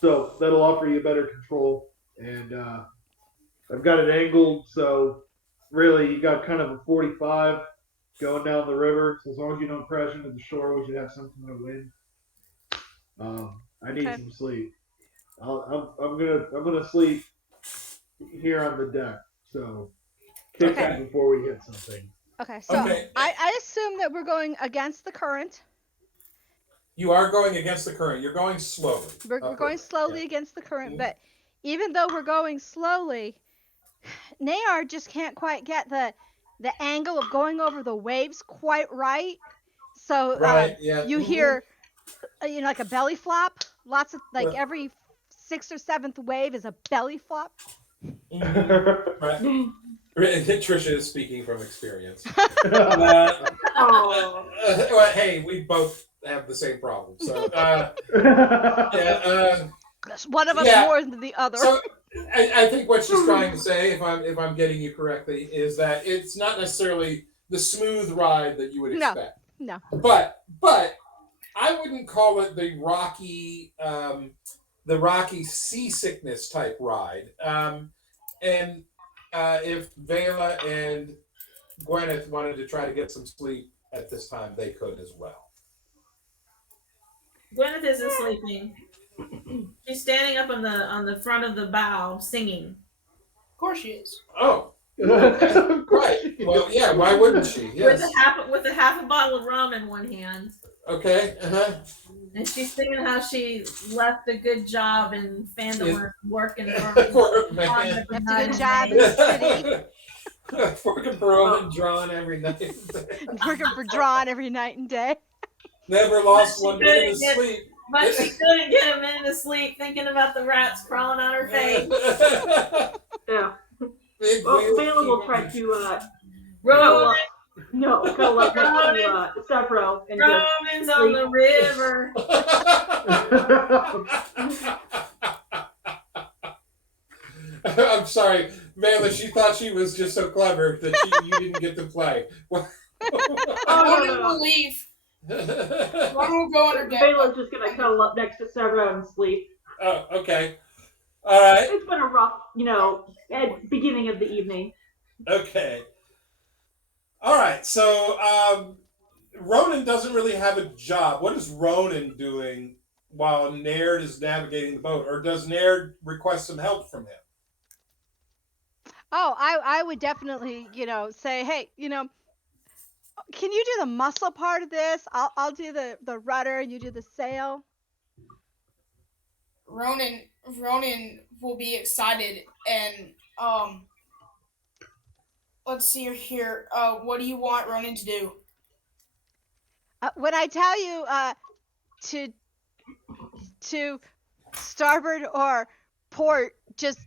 So that'll offer you better control, and I've got it angled, so really you got kind of a 45 going down the river. So as long as you don't crash into the shore, we should have some kind of wind. I need Okay. some sleep. I'm gonna sleep here on the deck. So kick Okay. it before we hit something. Okay. So Okay. I assume that we're going against the current. You are going against the current. You're going slowly. We're upward. going slowly against the current, Mhm. but even though we're going slowly, Nayar just can't quite get the angle of going over the waves quite right. So Right. Yeah. you Mhm. hear, like a belly flop. Lots of Right. every 6th or 7th wave is a belly flop. Mhm. Right. Trisha is speaking from experience. Oh. Well, hey, we both have the same problem. So, yeah. One of us Yeah. more than the other. So, I think what she's trying to say, if I'm getting you correctly, is that it's not necessarily the smooth ride that you would No. expect. No. But I wouldn't call it the rocky seasickness type ride. And if Vela and Gwyneth wanted to try to get some sleep at this time, they could as well. Gwyneth isn't sleeping. She's standing up on the front of the bow singing. Of course she is. Oh, right. Well, yeah. Why wouldn't she? Yes. With a half a bottle of rum in one hand. Okay. And she's singing how she left a good job in Fandom working for Poor man. Left a good job in the city, Working for Owen Drawn every night. working for Drawn every night and day. Never lost She one minute of couldn't get- sleep. But she couldn't get a minute of sleep thinking about the rats crawling on her face. Yeah. Big Well, wheels Vela will keep try on- to Roman, go up next to Severo and just Roman's on the river. I'm sorry, Vela. She thought she was just so clever that you didn't get to play. Ronan will leave. Ronan will go under deck. Vela's just gonna cuddle up next to Severo and sleep. Oh, okay. All right. It's been a rough, beginning of the evening. Okay. All right. So Ronan doesn't really have a job. What is Ronan doing while Naird is navigating the boat, or does Naird request some help from him? Oh, I would definitely, say, hey, can you do the muscle part of this? I'll do the rudder, and you do the sail. Ronan will be excited and let's see here. What do you want Ronan to do? When I tell you to starboard or port, just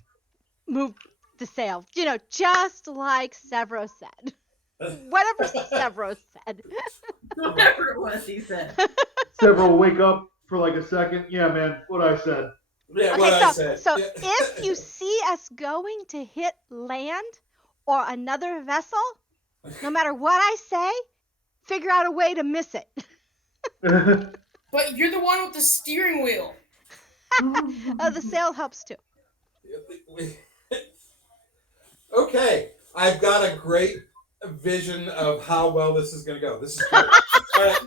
move the sail. Just like Severo said. Whatever Severo said. Whatever it was he said. Several wake up for like a second. Yeah, man, what I said. Yeah, Okay, what I said. so Yeah. if you see us going to hit land or another vessel, no matter what I say, figure out a way to miss it. But you're the one with the steering wheel. The sail helps too. Okay, I've got a great vision of how well this is going to go. This is good.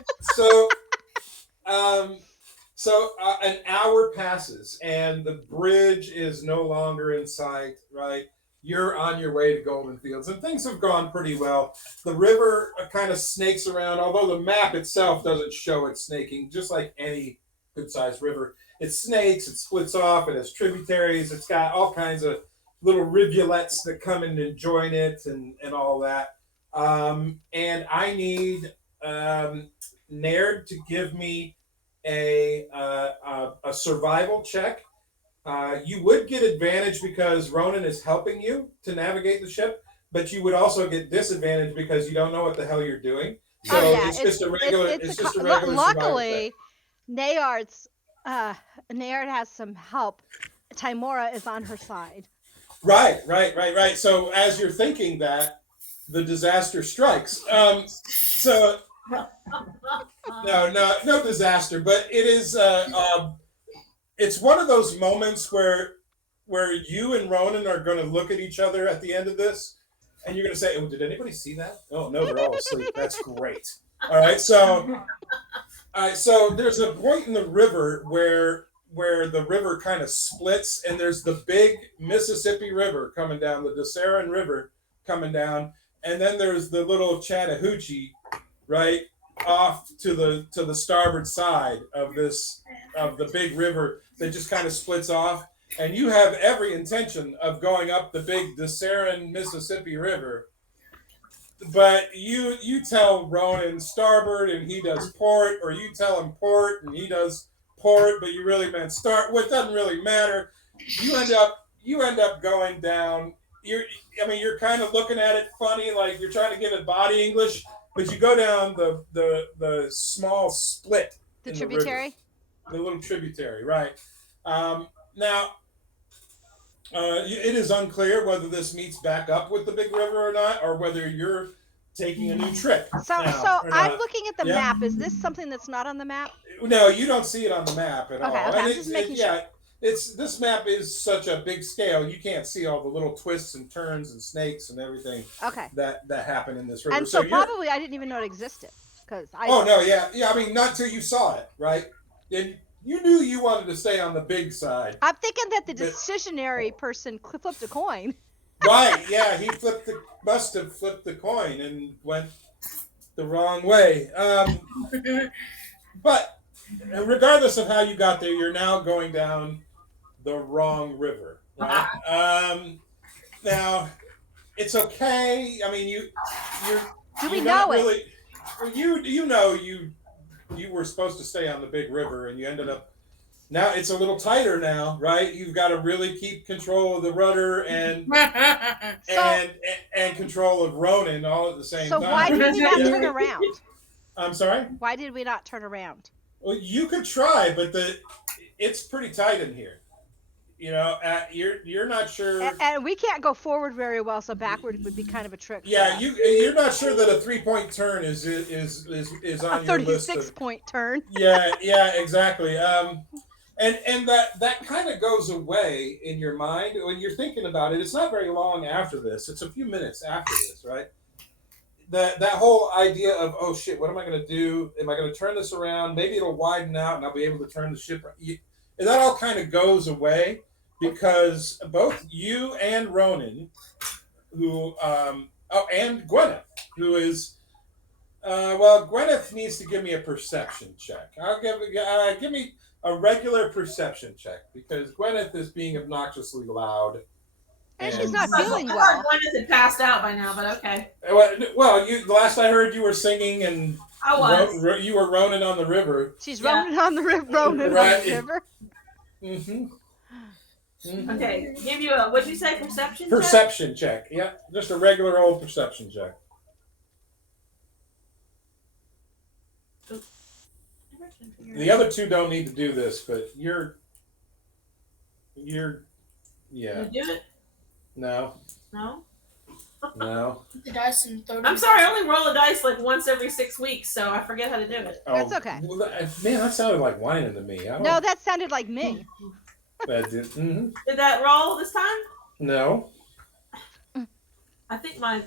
So an hour passes and the bridge is no longer in sight, right? You're on your way to Golden Fields and things have gone pretty well. The river kind of snakes around, although the map itself doesn't show it snaking, just like any good-sized river. It snakes, it splits off, it has tributaries, it's got all kinds of little rivulets that come in and join it and all that. And I need Naird to give me a survival check. You would get advantage because Ronan is helping you to navigate the ship, but you would also get disadvantage because you don't know what the hell you're doing. So it's just a regular. It's just a regular. Luckily, Naird has some help. Timora is on her side. Right. So as you're thinking that, the disaster strikes. So no disaster, but it is. It's one of those moments where you and Ronan are going to look at each other at the end of this, and you're going to say, "Oh, did anybody see that? Oh no, they're all asleep. That's great." All right, so there's a point in the river where the river kind of splits, and there's the big Mississippi River coming down, the Dissaran River coming down, and then there's the little Chattahoochee, right off to the starboard side of the big river that just kind of splits off, and you have every intention of going up the big Dissaran Mississippi River, but you tell Ronan starboard and he does port, or you tell him port and he does port, but you really meant start. Well, it doesn't really matter. You end up going down. You're kind of looking at it funny, like you're trying to give it body English, but you go down the small split. The tributary? The little tributary, right. Now, it is unclear whether this meets back up with the big river or not, or whether you're taking a new trip. So I'm looking at the map. Is this something that's not on the map? No, you don't see it on the map at all. Okay, I'm just making sure. Yeah, this map is such a big scale. You can't see all the little twists and turns and snakes and everything. Okay. That happen in this river. And so probably I didn't even know it existed because I. Oh no, yeah. I mean, not till you saw it, right? And you knew you wanted to stay on the big side. I'm thinking that the decisionary person flipped a coin. Right, yeah, he must have flipped the coin and went the wrong way. But regardless of how you got there, you're now going down the wrong river, right? Now, it's okay. I mean, you know it? You were supposed to stay on the big river, and you ended up. Now it's a little tighter now, right? You've got to really keep control of the rudder and control of Ronan all at the same time. So why did we not turn around? I'm sorry? Why did we not turn around? Well, you could try, but it's pretty tight in here. You're not sure. And we can't go forward very well, so backward would be kind of a trick. Yeah, you're not sure that a 3-point turn is on your list. A 36-point turn. Yeah, exactly. And that kind of goes away in your mind when you're thinking about it. It's not very long after this. It's a few minutes after this, right? that whole idea of, oh shit, what am I going to do? Am I going to turn this around? Maybe it'll widen out and I'll be able to turn the ship. And that all kind of goes away because both you and Ronan, who and Gwyneth, who is Gwyneth needs to give me a perception check. I'll give me a regular perception check because Gwyneth is being obnoxiously loud. And she's not feeling I well. thought Gwyneth had passed out by now, but okay. Well, the last I heard, you were singing and I was. you were roning on the river. She's Yeah. roaming on the river. Roaming Right. on the river. Mm-hmm. Okay, give you a, what'd you say, perception? Perception check. Yeah, just a regular old perception check. Check? The other two don't need to do this, but you're You yeah. do it? No. No? The dice and 30. I'm sorry, I only roll a dice like once every 6 weeks, so I forget how to do it. That's okay. Well, man, that sounded like whining to me. No, that sounded like me. That did. Mm-hmm. Did that roll this time? No. I think my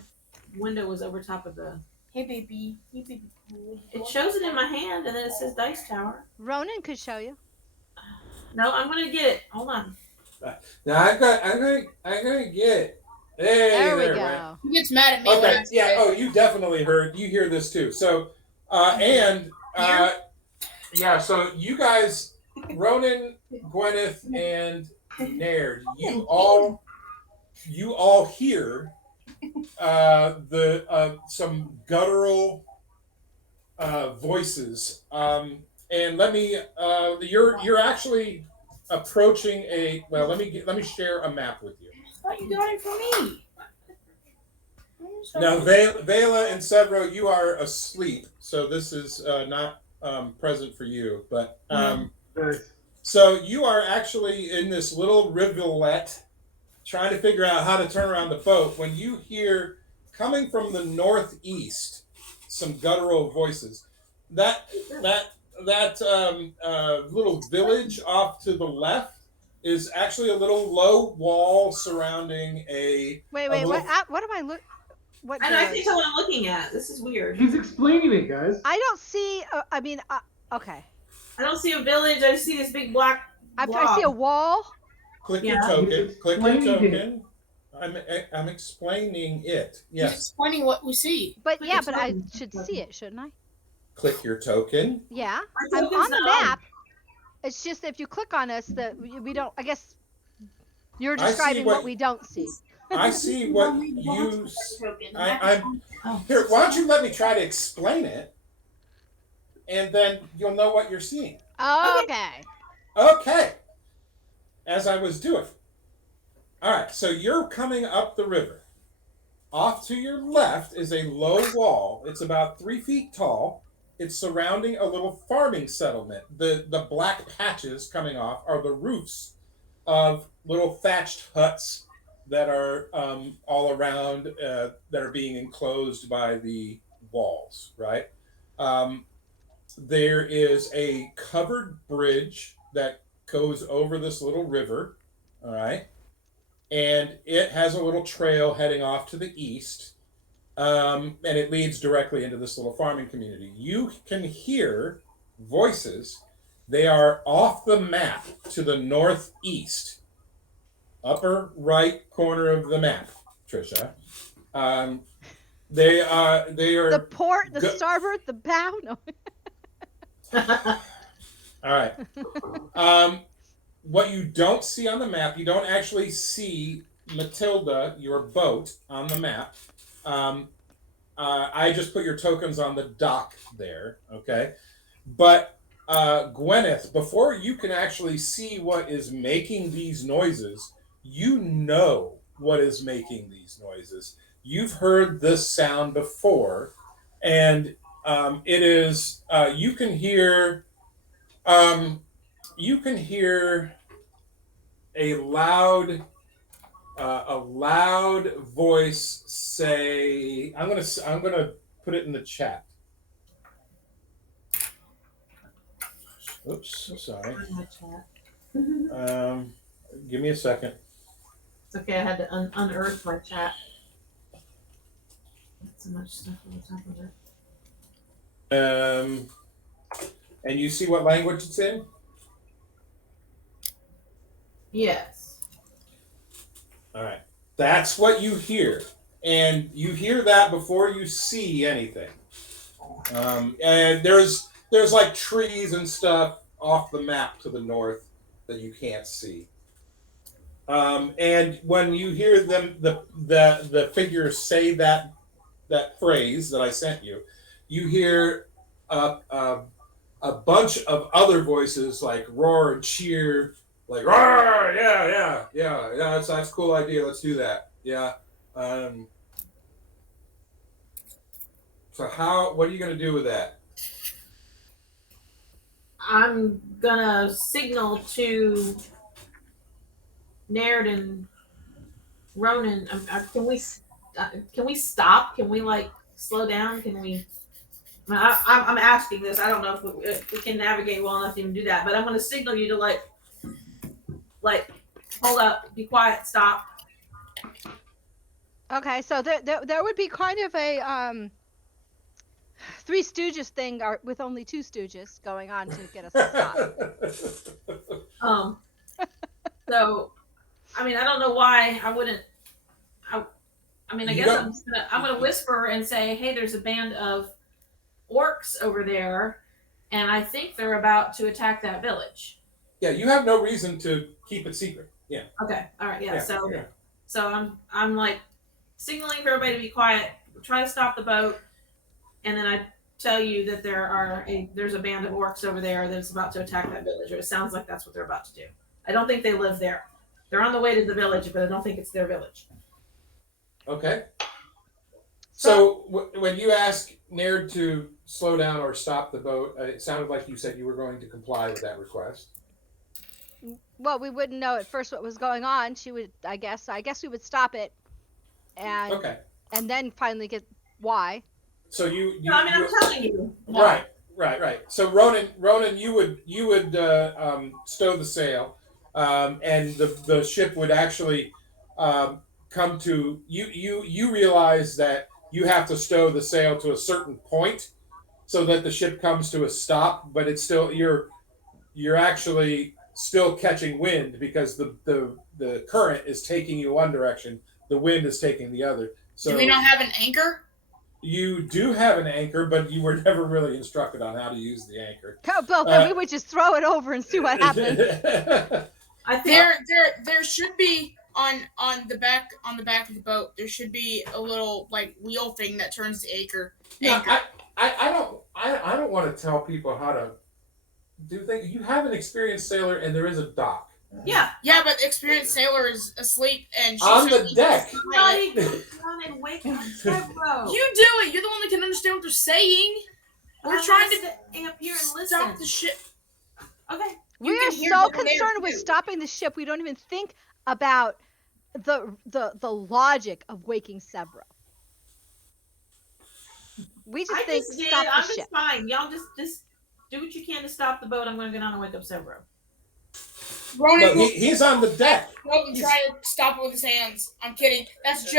window was over top of the. Hey, baby. Hey, baby. It shows it in my hand, and then it says Dice Tower. Ronan could show you. No, I'm gonna get it. Hold on. Now I'm gonna get. Hey, There we it go. went. He gets mad at me when Okay. I say Yeah. it. Oh, you definitely hear this too. So, yeah. So you guys, Ronan, Gwyneth, and Naird, you all hear some guttural voices. And let me. You're actually approaching a. Well, let me share a map with you. I thought you got it from me. Now, Vela and Severo, you are asleep, so this is not present for you. But Nice. so you are actually in this little rivulet, trying to figure out how to turn around the boat. When you hear coming from the northeast some guttural voices, that little village off to the left is actually a little low wall surrounding a. Wait, little- what am I look? What? And I village? can tell what I'm looking at. This is weird. He's explaining it, guys. I don't see. Okay. I don't see a village. I just see this big black. I see a wall. Click Yeah. your token. He's Click your explaining token. I'm explaining it. He's Yes. explaining what we see. But Click yeah, your but I token. should see it, shouldn't I? Click your token. Yeah. My I'm token's on the not map. It's just if you click on us that we don't. I guess you're I see describing what- what we don't see. I see what you. I'm Oh. here. Why don't you let me try to explain it, and then you'll know what you're seeing. Okay. Okay. As I was doing. All right. So you're coming up the river. Off to your left is a low wall. It's about 3 feet tall. It's surrounding a little farming settlement. The black patches coming off are the roofs of little thatched huts that are all around that are being enclosed by the walls, right? There is a covered bridge that goes over this little river, all right? And it has a little trail heading off to the east, and it leads directly into this little farming community. You can hear voices. They are off the map to the northeast, upper right corner of the map, Trisha. They are The port, the Go- starboard, the bow. No. all right. What you don't see on the map, you don't actually see Matilda, your boat, on the map. I just put your tokens on the dock there, okay? But Gwyneth, before you can actually see what is making these noises, you know what is making these noises. You've heard this sound before, and it is you can hear a loud voice say, I'm gonna put it in the chat. Oops, sorry. Give me a second. It's okay. I had to unearth my chat. so much stuff on the top of it. And you see what language it's in? Yes. All right. That's what you hear. And you hear that before you see anything. And there's like trees and stuff off the map to the north that you can't see. And when you hear them, the figures say that phrase that I sent you, you hear a bunch of other voices like roar and cheer, like roar, yeah, that's a cool idea. Let's do that. Yeah. So what are you gonna do with that? I'm gonna signal to Naird and Ronan. Can we stop? Can we like slow down? Can we? I'm asking this. I don't know if we can navigate well enough to even do that. But I'm gonna signal you to like hold up, be quiet, stop. Okay, so there would be kind of a Three Stooges thing with only two Stooges going on to get us to stop. So, I mean, I don't know why I wouldn't. I mean, I guess I'm gonna whisper and say, "Hey, there's a band of orcs over there, and I think they're about to attack that village." Yeah, you have no reason to keep it secret. Yeah. Okay. All right. Yeah. Yeah. So I'm like signaling for everybody to be quiet. Try to stop the boat, and then I tell you that there's a band of orcs over there that's about to attack that village. Or it sounds like that's what they're about to do. I don't think they live there. They're on the way to the village, but I don't think it's their village. Okay. So when you ask Naird to slow down or stop the boat, it sounded like you said you were going to comply with that request. Well, we wouldn't know at first what was going on. She would, I guess we would stop it, and then finally get why. So I'm telling you. Right. So Ronan, you would stow the sail, and the ship would actually come to you. You realize that you have to stow the sail to a certain point, so that the ship comes to a stop. But it's still you're actually still catching wind because the current is taking you one direction, the wind is taking the other. So do we not have an anchor? You do have an anchor, but you were never really instructed on how to use the anchor. Well, we would just throw it over and see what happens. I think there should be on the back of the boat. There should be a little like wheel thing that turns the anchor. I don't want to tell people how to do things. You have an experienced sailor, and there is a dock. Yeah, but the experienced sailor is asleep and she's on the deck. Somebody come and wake up Sevro. You do it. You're the one that can understand what they're saying. We're trying to stay up here and listen. stop the ship. Okay. We are so concerned with stopping the ship, we don't even think about the logic of waking Sevro. We just think stop the I'm ship. just fine. Y'all just do what you can to stop the boat. I'm going to get on and wake up Sevro. Ronan, he's on the deck. Ronan try to stop it with his hands. I'm kidding. That's a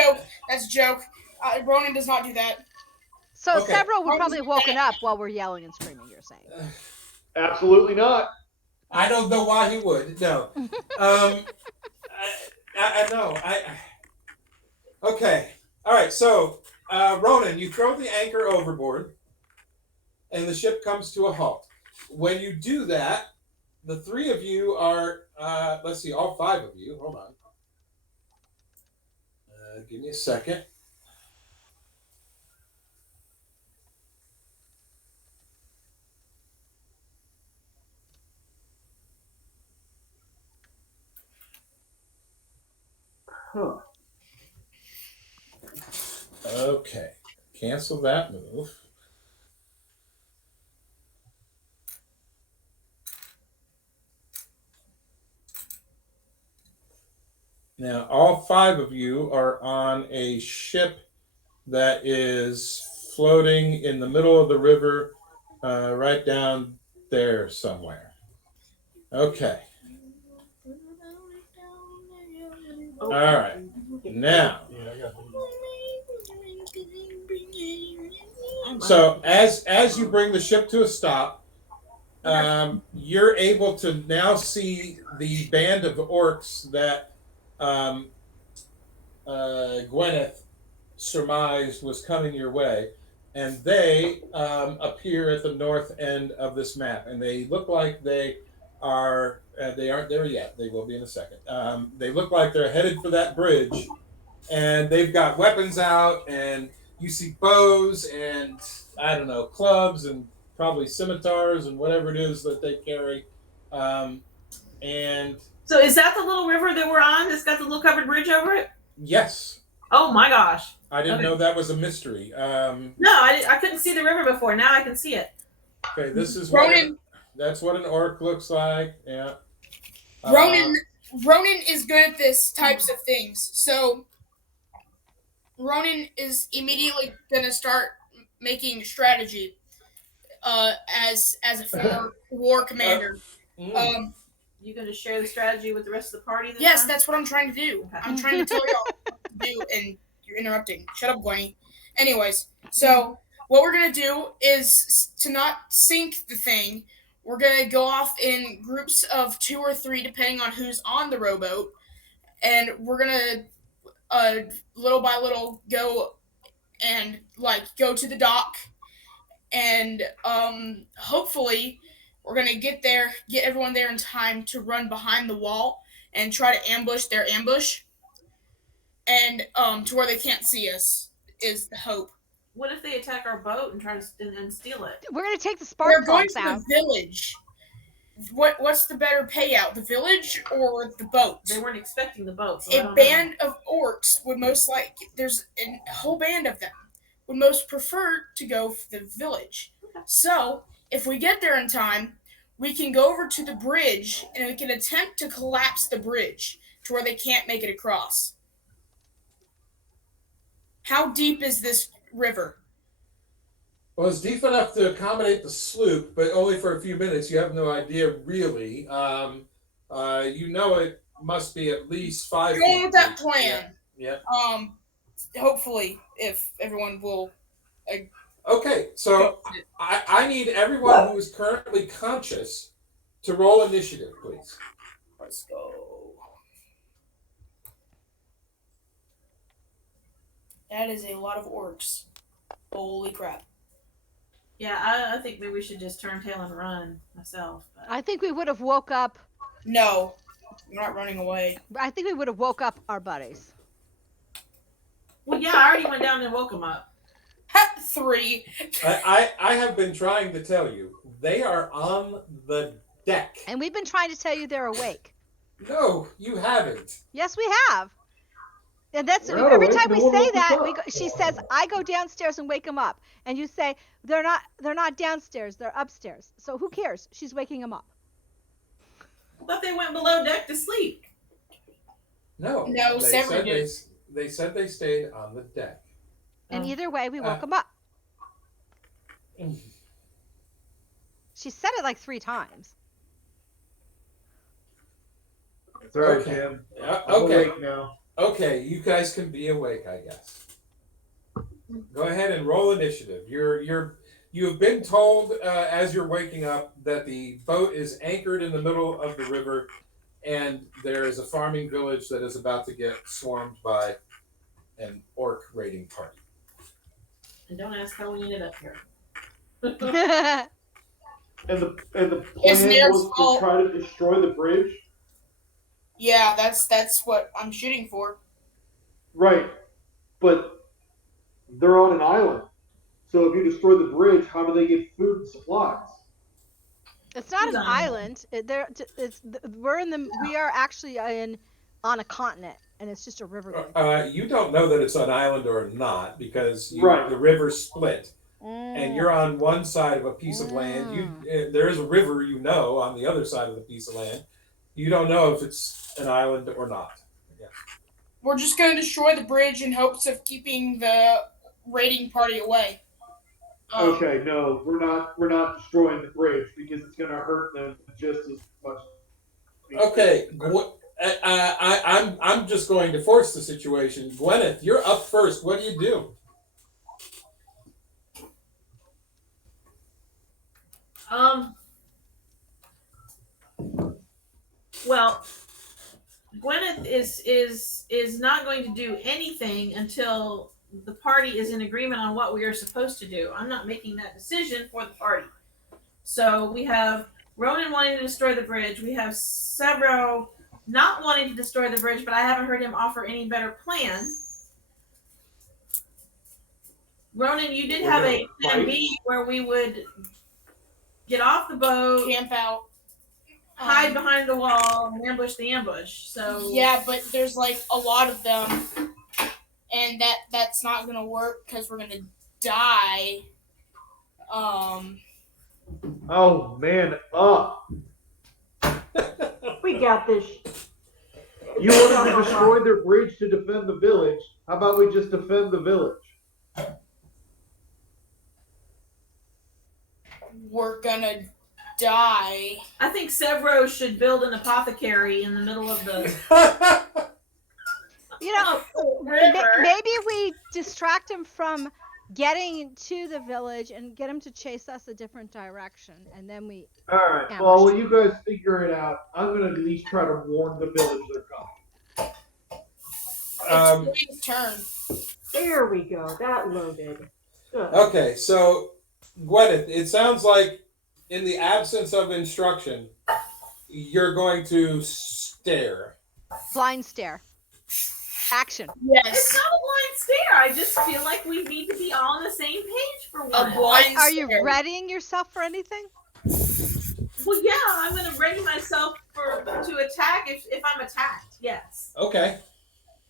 joke. Ronan does not do that. So Sevro would probably have woken up while we're yelling and screaming, you're saying. Absolutely not. I don't know why he would. No. I know. Okay. All right. So, Ronan, you throw the anchor overboard, and the ship comes to a halt. When you do that, the three of you are, let's see, all five of you. Hold on. Give me a second. Huh. Okay. Cancel that move. Now, all five of you are on a ship that is floating in the middle of the river, right down there somewhere. Okay. All right. Now, So as you bring the ship to a stop, you're able to now see the band of orcs that Gwyneth surmised was coming your way, and they appear at the north end of this map, and they look like they are. They aren't there yet. They will be in a second. They look like they're headed for that bridge, and they've got weapons out, and you see bows and I don't know, clubs and probably scimitars and whatever it is that they carry. And So is that the little river that we're on that's got the little covered bridge over it? yes, Oh my gosh. I didn't Okay. know that was a mystery. No, I couldn't see the river before. Now I can see it. Okay, this is Ronan- that's what an orc looks like. Yeah. Ronan is good at this types of things. So Ronan is immediately gonna start making strategy as a former war commander. You going to share the strategy with the rest of the party? This Yes, time? that's what I'm trying to do. Okay. I'm trying to tell y'all what to do, and you're interrupting. Shut up, Gwenny. Anyways, so what we're gonna do is to not sink the thing. We're gonna go off in groups of 2 or 3, depending on who's on the rowboat, and we're gonna little by little go and go to the dock, and hopefully we're gonna get everyone there in time to run behind the wall and try to ambush their ambush, and to where they can't see us is the hope. What if they attack our boat and try to and steal it? We're gonna take the We're Spartan going folks to out. the village. What's the better payout, the village or the boat? They weren't expecting the boat. So I A don't band of orcs would most there's a whole band of them would most prefer to go for the village. Okay. So if we get there in time, we can go over to the bridge and we can attempt to collapse the bridge to where they can't make it across. How deep is this river? Well, it's deep enough to accommodate the sloop, but only for a few minutes. You have no idea, really. You know it must be at least 5 feet Going with that deep. plan. Yeah. Hopefully, if everyone will. Okay, so I need everyone who is currently conscious to roll initiative, please. Let's go. That is a lot of orcs. Holy crap. Yeah, I think maybe we should just turn tail and run myself. But... I think we would have woke up. No, I'm not running away. I think we would have woke up our buddies. Well, yeah, I already went down and woke them up. 3. I have been trying to tell you, they are on the deck. And we've been trying to tell you they're awake. No, you haven't. Yes, we have. And that's We're not every awake, time we no one say woke us that, up. she says, "I go downstairs and wake them up," and you say, "They're not downstairs. They're upstairs." So who cares? She's waking them up. I thought they went below deck to sleep. No. No, they Severin said did. they said they stayed on the deck. And Oh. either way, we woke Uh, them up. She said it like 3 times. It's all right, Okay. Cam. Yeah, I'm okay. awake now. Okay, you guys can be awake, I guess. Go ahead and roll initiative. You've been told as you're waking up that the boat is anchored in the middle of the river, and there is a farming village that is about to get swarmed by an orc raiding party. And don't ask how we ended up here. And the plan It's Nair's was fault. to try to destroy the bridge. Yeah, that's what I'm shooting for. Right, but they're on an island. So if you destroy the bridge, how do they get food and supplies? It's not an Hold on. island. We are actually on a continent, and it's just a river. You don't know that it's an island or not because Right. the river split, and you're on one side of a piece of land. There is a river, on the other side of the piece of land. You don't know if it's an island or not. We're just going to destroy the bridge in hopes of keeping the raiding party away. Okay, no, we're not destroying the bridge because it's going to hurt them just as much. Okay, I'm just going to force the situation. Gwyneth, you're up first. What do you do? Well, Gwyneth is not going to do anything until the party is in agreement on what we are supposed to do. I'm not making that decision for the party. So we have Ronan wanting to destroy the bridge. We have Severo not wanting to destroy the bridge, but I haven't heard him offer any better plan. Ronan, you did have a plan B where we would get off the boat, Camp out. hide behind the wall, and ambush the ambush. So Yeah, but there's like a lot of them, and that's not gonna work because we're gonna die. Oh man, We got this. you want to destroy their bridge to defend the village? How about we just defend the village? We're gonna die. I think Severo should build an apothecary in the middle of the You know, river. maybe we distract him from getting to the village and get him to chase us a different direction, and then we. All right. Ambush. Well, when you guys figure it out, I'm gonna at least try to warn the village they're coming. It's Gwyn's turn. There we go. That loaded. Good. Okay, so Gwyneth, it sounds like in the absence of instruction, you're going to stare. Blind stare. Action. It's Yes. not a blind stare. I just feel like we need to be all on the same page for A once. blind Are you stare. readying yourself for anything? Well, yeah, I'm going to ready myself to attack if I'm attacked. Yes, Okay.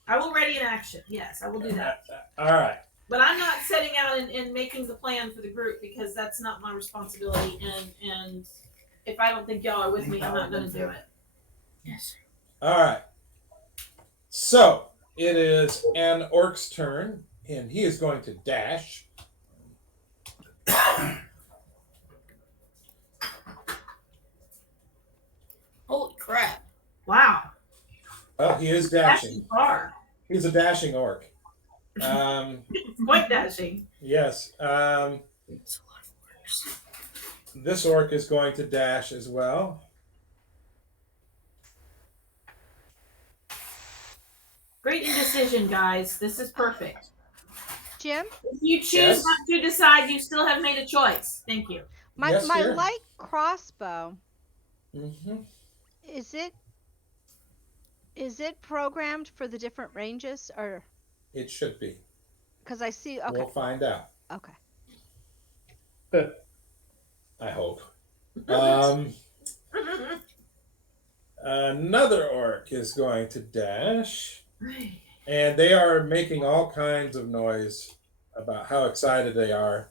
I will ready an action. Yes, I will do that. All right. But I'm not setting out and making the plan for the group because that's not my responsibility. And if I don't think y'all are with me, I'm not going to do it. Yes. All right. So it is an orc's turn, and he is going to dash. Holy crap. Wow, Well, he is that's dashing. far. He's a dashing orc. It's quite dashing. Yes. It's a lot of words. This orc is going to dash as well. Great indecision, guys. This is perfect. Jim, If you choose Yes? not to decide, you still have made a choice. Thank you. my Yes, my dear. light crossbow, Mm-hmm. is it programmed for the different ranges, or It should be. because I see? Okay, We'll find out. okay. I hope. Another orc is going to dash, and they are making all kinds of noise about how excited they are.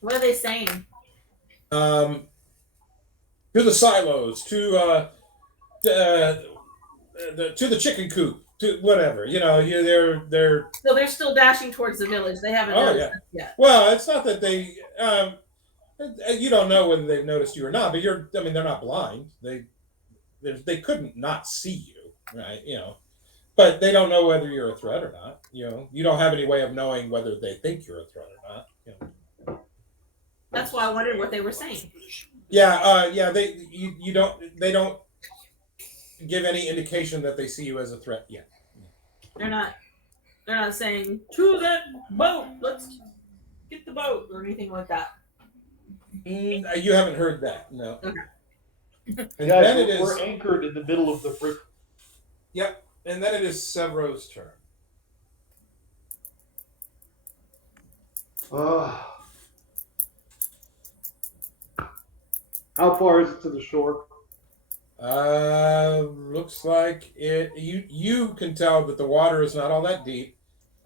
What are they saying? To the silos, to the chicken coop, to whatever. You know, they're. So they're still dashing towards the village. They haven't Oh, noticed yeah. us yet. Well, it's not that they. You don't know whether they've noticed you or not, but I mean, they're not blind. They couldn't not see you, right? You know, but they don't know whether you're a threat or not. You know, you don't have any way of knowing whether they think you're a threat or not. You know. That's why I wondered what they were saying. Yeah. They don't give any indication that they see you as a threat yet. They're not saying to that boat. Let's get the boat or anything like that. You haven't heard that, no. Okay. And Guys, then it we're is. anchored in the middle of the river. Yep. And then it is Severo's turn. How far is it to the shore? Looks like it. You can tell that the water is not all that deep,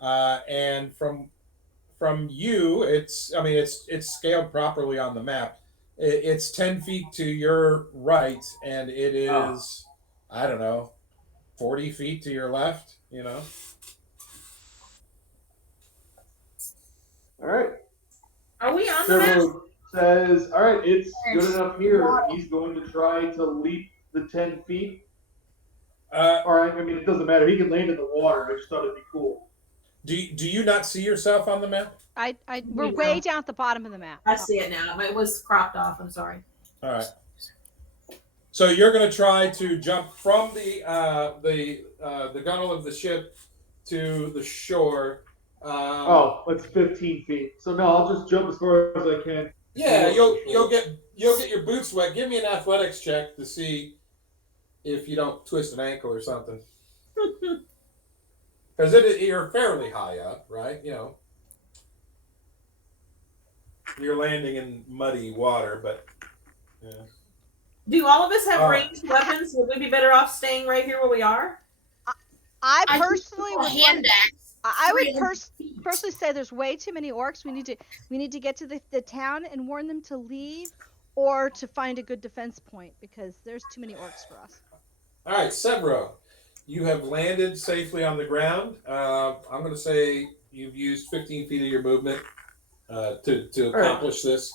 and from you, it's scaled properly on the map. It's 10 feet to your right, and it is I don't know, 40 feet to your left. You know. All right. Are we on the map? Servo says, all right, it's good enough here. He's going to try to leap the 10 feet. All right, I mean, it doesn't matter. He can land in the water. I just thought it'd be cool. Do you not see yourself on the map? We're way down at the bottom of the map. I see it now. It was cropped off. I'm sorry. All right. So you're going to try to jump from the gunwale of the ship to the shore. It's 15 feet. So no, I'll just jump as far as I can. Yeah, you'll get your boots wet. Give me an athletics check to see if you don't twist an ankle or something. Because you're fairly high up, right? You know, you're landing in muddy water, but yeah. Do all of us have Oh. ranged weapons? Would we be better off staying right here where we are? I I personally a would hand axe. I would 300 feet. personally say there's way too many orcs. We need to get to the town and warn them to leave, or to find a good defense point, because there's too many orcs for us. All right, Severo, you have landed safely on the ground. I'm going to say you've used 15 feet of your movement to accomplish this.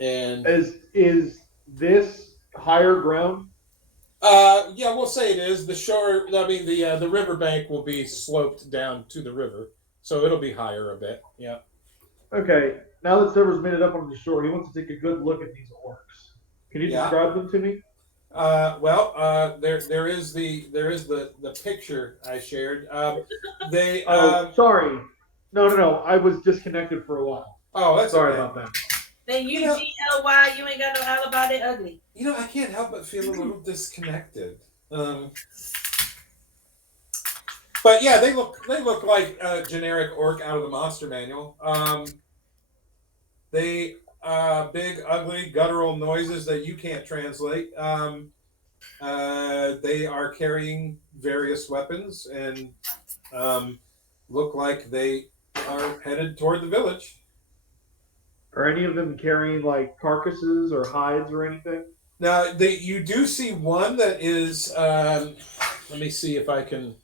And Is this higher ground? yeah, we'll say it is. The shore, I mean, the riverbank will be sloped down to the river, so it'll be higher a bit. Yeah. Okay. Now that Sever's made it up on the shore, he wants to take a good look at these orcs. Can you Yeah. describe them to me? There is the picture I shared. They Sorry. No. I was disconnected for a while. that's Sorry okay. about that. Then UGLY, you ain't got no alibi, they ugly. You know, I can't help but feel a little disconnected. But yeah, they look like a generic orc out of the monster manual. They big, ugly, guttural noises that you can't translate. They are carrying various weapons and look like they are headed toward the village. Are any of them carrying like carcasses or hides or anything? Now, you do see one that is. Let me see if I can.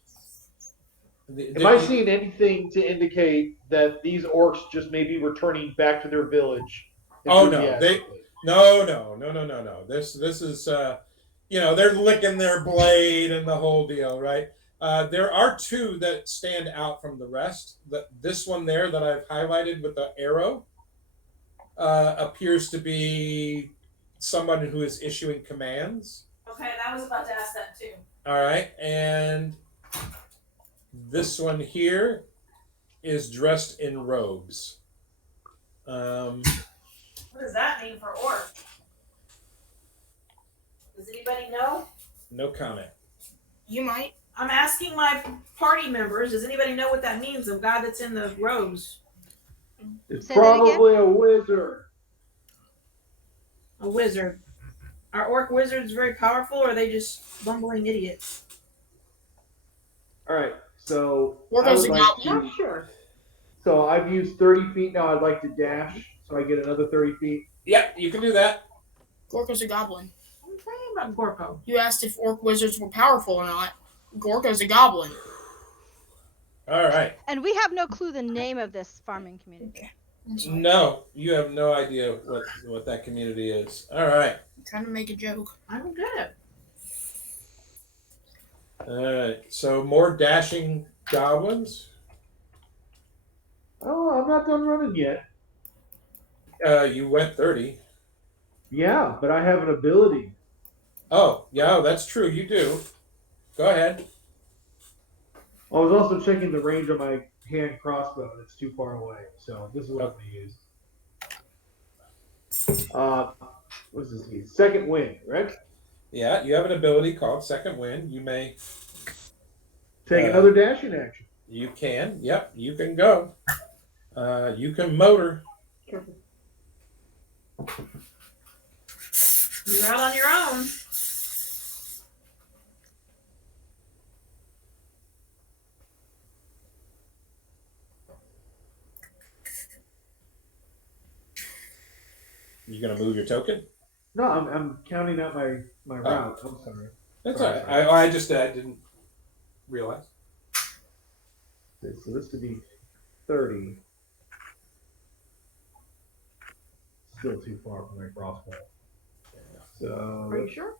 Am I seeing anything to indicate that these orcs just may be returning back to their village? Oh no, enthusiastically? no. This is they're licking their blade and the whole deal, right? There are two that stand out from the rest. This one there that I've highlighted with the arrow appears to be someone who is issuing commands. Okay, I was about to ask that too. All right, and this one here is dressed in robes. What does that mean for orc? Does anybody know? No comment. You might. I'm asking my party members. Does anybody know what that means? The guy that's in the robes, It's Say that again? probably a wizard. a wizard. Are orc wizards very powerful, or are they just bumbling idiots? All right. So Or I goes would the like goblin. to- Not sure. So I've used 30 feet now. I'd like to dash, so I get another 30 feet. Yeah, you can do that. Gorko's a goblin. I'm talking about Gorko. You asked if orc wizards were powerful or not. Gorko's a goblin. All right. And we have no clue the name of this farming community. No, you have no idea what that community is. All right. I'm trying to make a joke. I'm good. All right. So more dashing goblins. Oh, I'm not done running yet. You went 30. Yeah, but I have an ability. Oh, yeah, that's true. You do. Go ahead. I was also checking the range of my hand crossbow. It's too far away, so this is what I'm going to use. What does this mean? Second wind, right? Yeah, you have an ability called Second Wind. You may. Take another dashing action. You can. Yep, you can go. You can motor. Careful. You're out on your own. You gonna move your token? No, I'm counting out my route. I'm sorry. That's all right. I didn't realize. Okay, so this would be 30. Still too far from my crossbow. So Are you sure?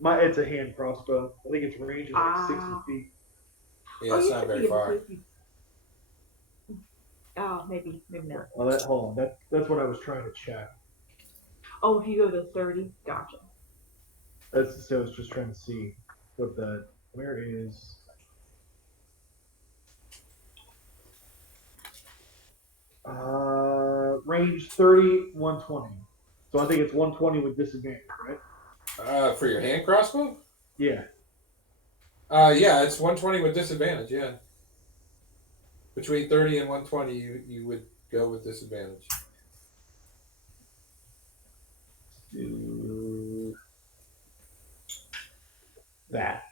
it's a hand crossbow. I think its range is like 60 feet. Yeah, it's you not should very be able far. to if you- Oh, maybe not. Well, hold on. That's what I was trying to check. Oh, if you go to 30, gotcha. So I was just trying to see where is. Range 30, 120. So I think it's 120 with disadvantage, right? For your hand crossbow? Yeah. Yeah, it's 120 with disadvantage. Yeah. Between 30 and 120, you would go with disadvantage. Do that.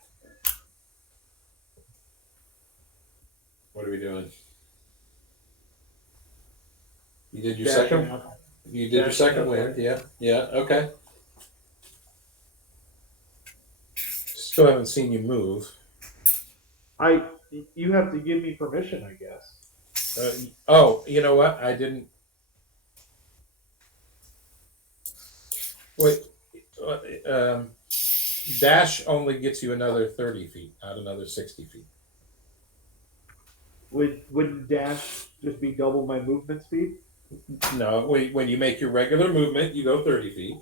What are we doing? You did your Dashing second. out. You did your Dashing second out wind. there. Yeah. Yeah. Okay. Still haven't seen you move. You have to give me permission, I guess. Oh, you know what? I didn't. Wait. Dash only gets you another 30 feet, not another 60 feet. Wouldn't dash just be double my movement speed? No, when you make your regular movement, you go 30 feet.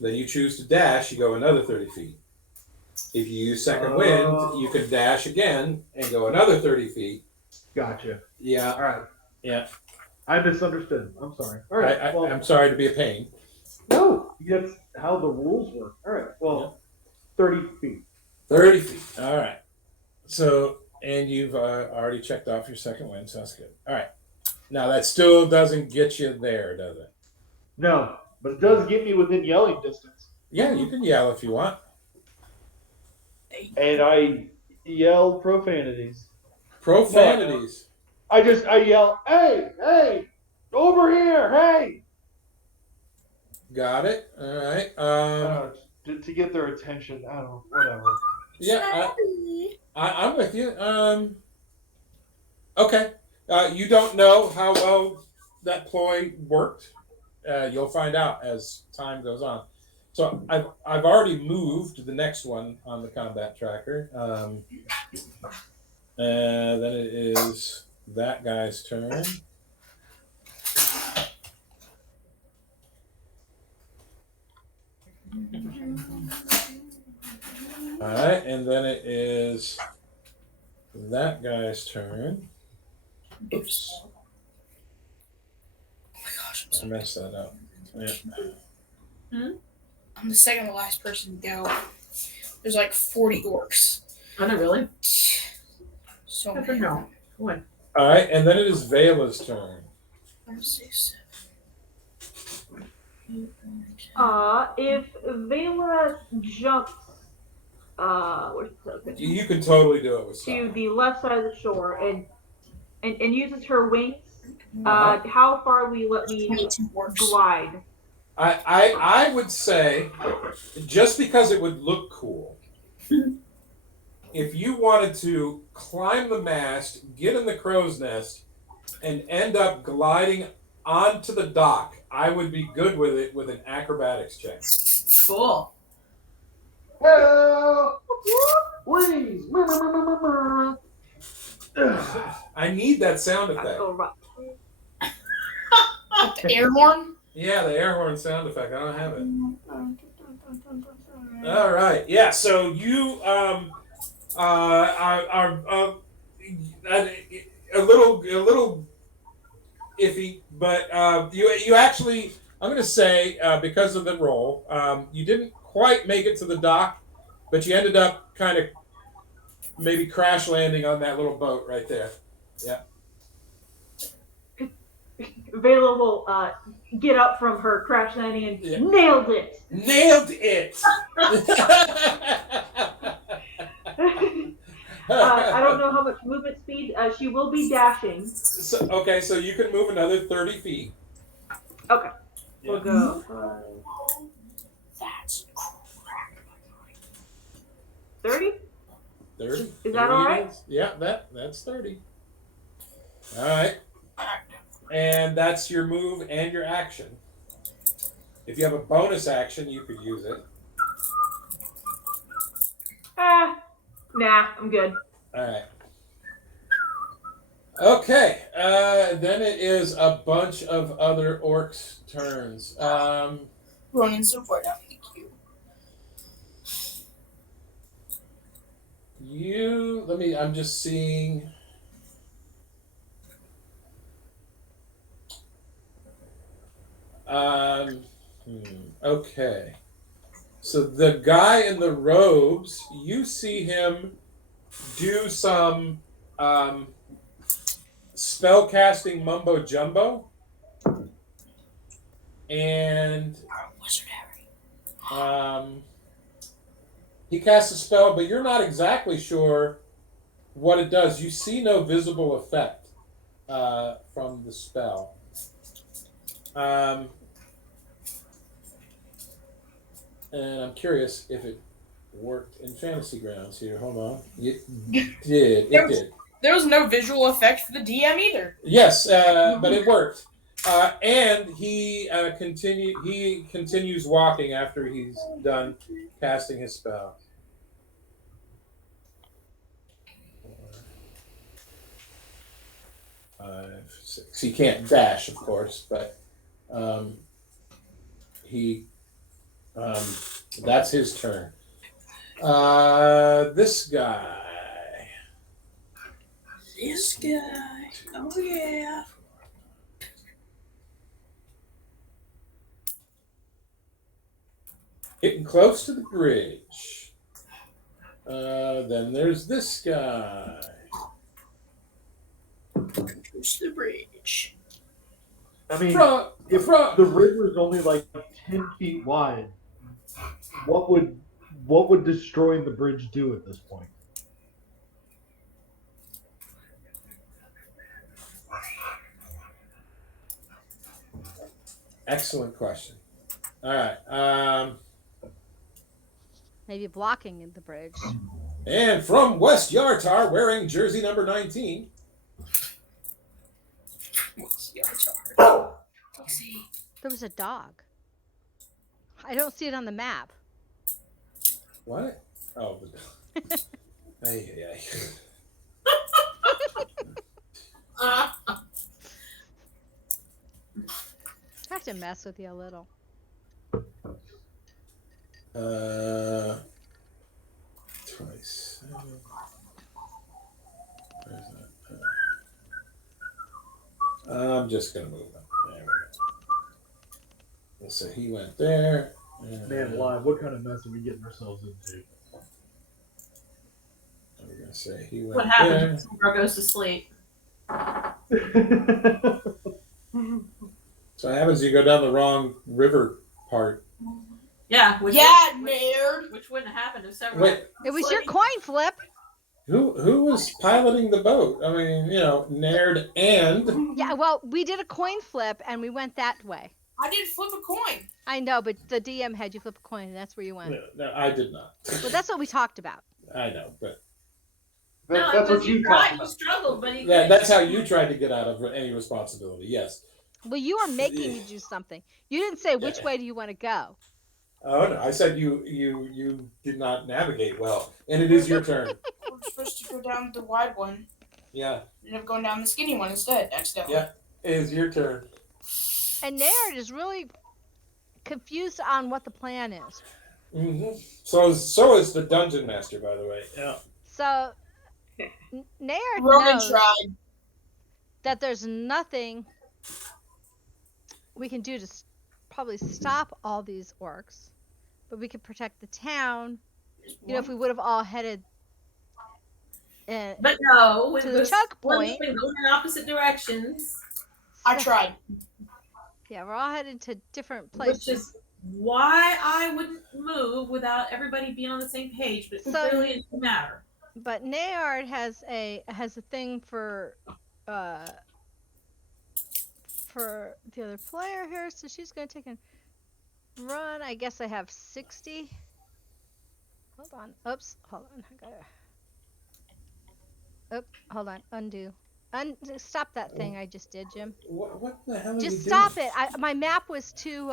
Then you choose to dash, you go another 30 feet. If you use second wind, you can dash again and go another 30 feet. Gotcha. Yeah. All right. Yeah. I misunderstood. I'm sorry. All right. I'm sorry to be a pain. No, that's how the rules work. All right. Well, 30 feet. 30 feet. All right. So, and you've already checked off your second wind, so that's good. All right. Now, that still doesn't get you there, does it? No, but it does get me within yelling distance. Yeah, you can yell if you want. And I yell profanities. Profanities. I yell, hey, over here, hey. Got it. All right. To get their attention. I don't know, whatever. Yeah, I'm with you. Okay. You don't know how well that ploy worked. You'll find out as time goes on. So I've already moved the next one on the combat tracker. Then it is that guy's turn. All right, and then it is that guy's turn. Oops. Oh my gosh, I messed that up. Yeah. I'm the second to last person to go. There's like 40 orcs. Are they really? So Never many. know. What? All right, and then it is Vela's turn. 5, 6, 7. If Vela jumps, where's the token? You can totally do it with To style. the left side of the shore and uses her wings, Uh-huh. how far will you let me 22 orcs. glide? I would say, just because it would look cool, if you wanted to climb the mast, get in the crow's nest, and end up gliding onto the dock, I would be good with it with an acrobatics check. Cool. Help! Please! I need that sound effect. Oh, right. With the air horn? Yeah, the air horn sound effect. I don't have it. All right. Yeah. So you are a little iffy, but you actually, I'm going to say, because of the roll, you didn't quite make it to the dock, but you ended up kind of maybe crash landing on that little boat right there. Yeah. Vela will get up from her crash landing and Yeah. nailed it. Nailed it. I don't know how much movement speed. She will be dashing. So you can move another 30 feet. Okay. Yeah. We'll go. That's 30? 30. Is that all right? Yeah, that's 30. All right. And that's your move and your action. If you have a bonus action, you could use it. Nah, I'm good. All right. Okay, then it is a bunch of other orcs' turns. Ronan so far down the queue. I'm just seeing. Okay. So the guy in the robes, you see him do some spell casting mumbo jumbo, and Wizard Harry. he casts a spell, but you're not exactly sure what it does. You see no visible effect from the spell. And I'm curious if it worked in Fantasy Grounds here. Hold on. It did. It did. There was no visual effect for the DM either. Yes, but it worked. And he continues walking after he's done casting his spell. 5, 6. He can't dash, of course, but that's his turn. This guy. This guy. Oh yeah. Getting close to the bridge. Then there's this guy. Push the bridge. I mean, Front, if front. the river is only like 10 feet wide, what would destroying the bridge do at this point? Excellent question. All right. Maybe blocking the bridge. And from West Yartar, wearing jersey number 19. What's Yartar? Let's see. There was a dog. I don't see it on the map. What? Oh, hey. I have to mess with you a little. 27. Where's that? I'm just gonna move him. There we go. So he went there. Man, alive, what kind of mess are we getting ourselves into? I'm gonna say he went What there. happens when Bro goes to sleep? So what happens? You go down the wrong river part. Yeah. Nerd. Which wouldn't happen if several. Wait, It was your coin flip. who was piloting the boat? I mean, Naird and Yeah, well, we did a coin flip and we went that way. I did flip a coin. I know, but the DM had you flip a coin and that's where you went. no, I did not. Well, that's what we talked about. I know, but That's what you tried. call He struggled, but he. yeah, that's how you tried to get out of any responsibility. Yes. Well, you were making me do something. You didn't say which Yeah. way do you want to go. Oh no, I said you did not navigate well, and it is your turn. We're supposed to go down the wide one. Yeah, Ended up going down the skinny one instead, accidentally. Yeah. it is your turn. And Naird is really confused on what the plan is. Mm-hmm. So is the dungeon master, by the way. Yeah. So Naird Roman knows tried. that there's nothing we can do to probably stop all these orcs, but we could protect the town. If we would have all headed But no, when to the choke point. Going in opposite directions, I tried. Yeah, we're all headed to different places. which is why I wouldn't move without everybody being on the same page. But So- clearly, it doesn't matter. But Naird has a thing for the other player here, so she's gonna take a run. I guess I have 60. Hold on. Oops. Hold on. I gotta. Oop. Hold on. Undo. Stop that thing I just did, Jim. What the hell are Just you stop doing? it. My map was too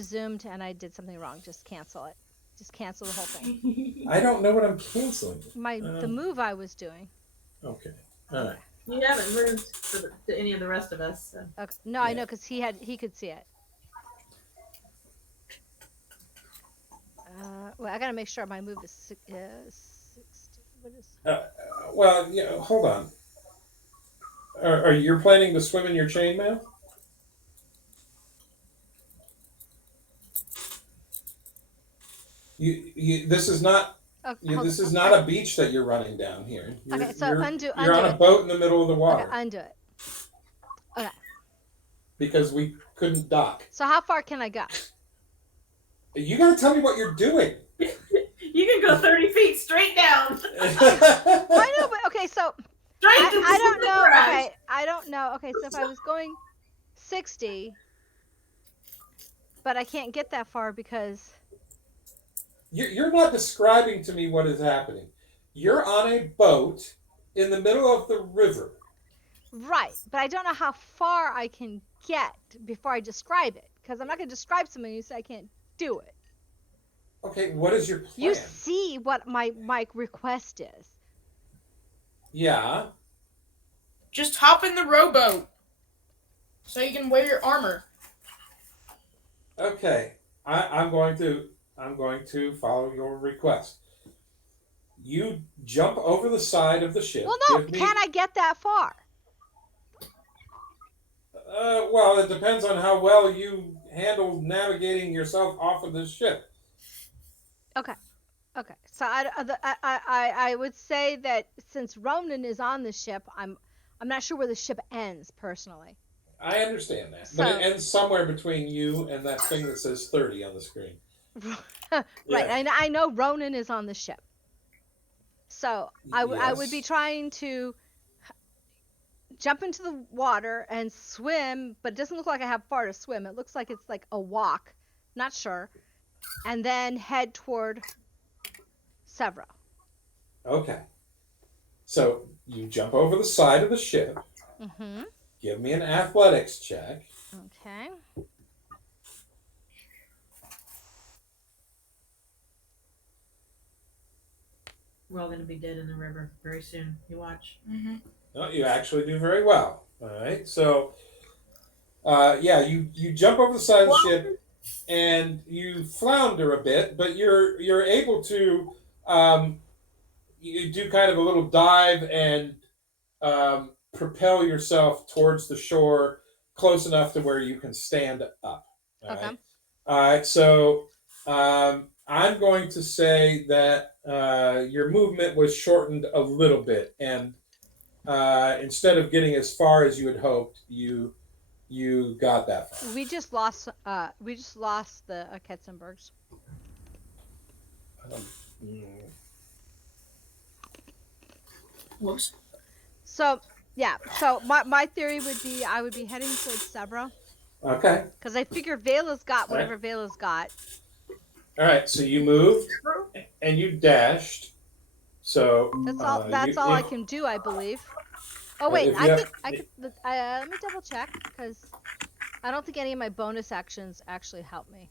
zoomed, and I did something wrong. Just cancel it. Just cancel the whole thing. I don't know what I'm canceling. The move I was doing. Okay. All right. You haven't moved to any of the rest of us. So. Okay. No, I Yeah. know because he could see it. Well, I gotta make sure my move is 60. What is? Well, yeah. Hold on. Are you planning to swim in your chainmail? This is not. This is not a beach that you're running down here. Okay, so you're undo on a it. boat in the middle of the water. Okay, undo it. Okay. Because we couldn't dock. So how far can I go? You gotta tell me what you're doing. You can go 30 feet straight down. I know, but okay, so Straight to the I don't know. crash. Okay, I don't know. Okay, so if I was going 60, but I can't get that far because. You're not describing to me what is happening. You're on a boat in the middle of the river. Right, but I don't know how far I can get before I describe it because I'm not going to describe something and you say I can't do it. Okay, what is your plan? You see what my request is. Yeah. Just hop in the rowboat so you can wear your armor. Okay. I'm going to follow your request. You jump over the side of the ship. Well, no, can I get that far? Well, it depends on how well you handle navigating yourself off of this ship. Okay. So I would say that since Ronan is on the ship, I'm not sure where the ship ends personally. I understand that, So- but it ends somewhere between you and that thing that says 30 on the screen. Right. Yeah. I know Ronan is on the ship. So I would be Yes. trying to jump into the water and swim, but it doesn't look like I have far to swim. It looks like it's like a walk. Not sure. And then head toward Severo. Okay. So you jump over the side of the ship. Mm-hmm. Give me an athletics check. Okay. We're all going to be dead in the river very soon. You watch. Mm-hmm. No, you actually do very well. All right. So, yeah, you jump over the side of the ship, and you flounder a bit, but you're able to you do kind of a little dive and propel yourself towards the shore, close enough to where you can stand up. All Okay. right. All right. So I'm going to say that your movement was shortened a little bit, and instead of getting as far as you had hoped, you got that far. We just lost the Ketzenbergs. Whoops. So yeah. So my theory would be I would be heading towards Severo Okay. because I figure Vela's got whatever Vela's got. All right. So you moved and you dashed. So That's all. That's all I can do, I believe. Oh Right, wait, if you have- I could. Let me double check because I don't think any of my bonus actions actually help me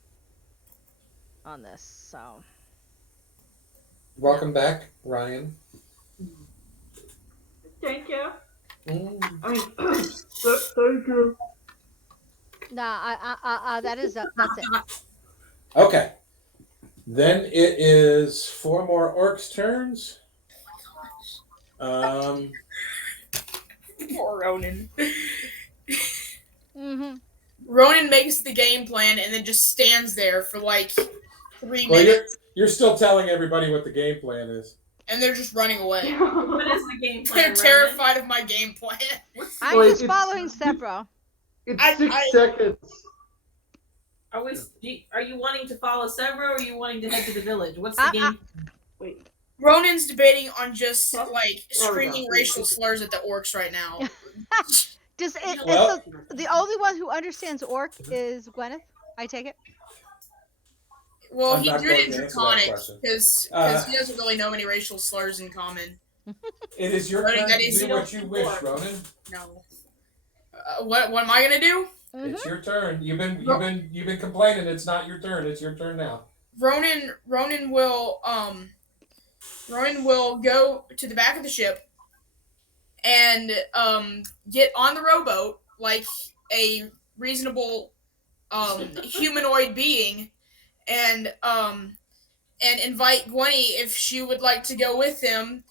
on this. So Welcome back, Ryan. Thank you. Mm. I mean, thank you. nah, that's it. Okay. Then it is 4 more orcs' turns. Poor Ronan. Mm-hmm. Ronan makes the game plan and then just stands there for like 3 Well, minutes, you're still telling everybody what the game plan is. and they're just running away. What is the game plan? They're Ronan? terrified of my game plan. I'm Well, just it's- following Severo. It's I- 6 I- seconds. Are you wanting to follow Severo or are you wanting to head to the village? What's the I- game? Wait. Ronan's debating on just like There we screaming go. racial slurs at the orcs right now. Does it? Well- So the only one who understands Orc is Gwyneth. I take it. Well, I'm he not did going it in to answer that Draconic question. because he doesn't really know many racial slurs in common. It is your Running turn that to is- do what you wish, Ronan. No. What am I gonna do? Mm-hmm. It's your turn. You've been complaining. It's not your turn. It's your turn now. Ronan will go to the back of the ship and get on the rowboat like a reasonable humanoid being, and invite Gwenny if she would like to go with him,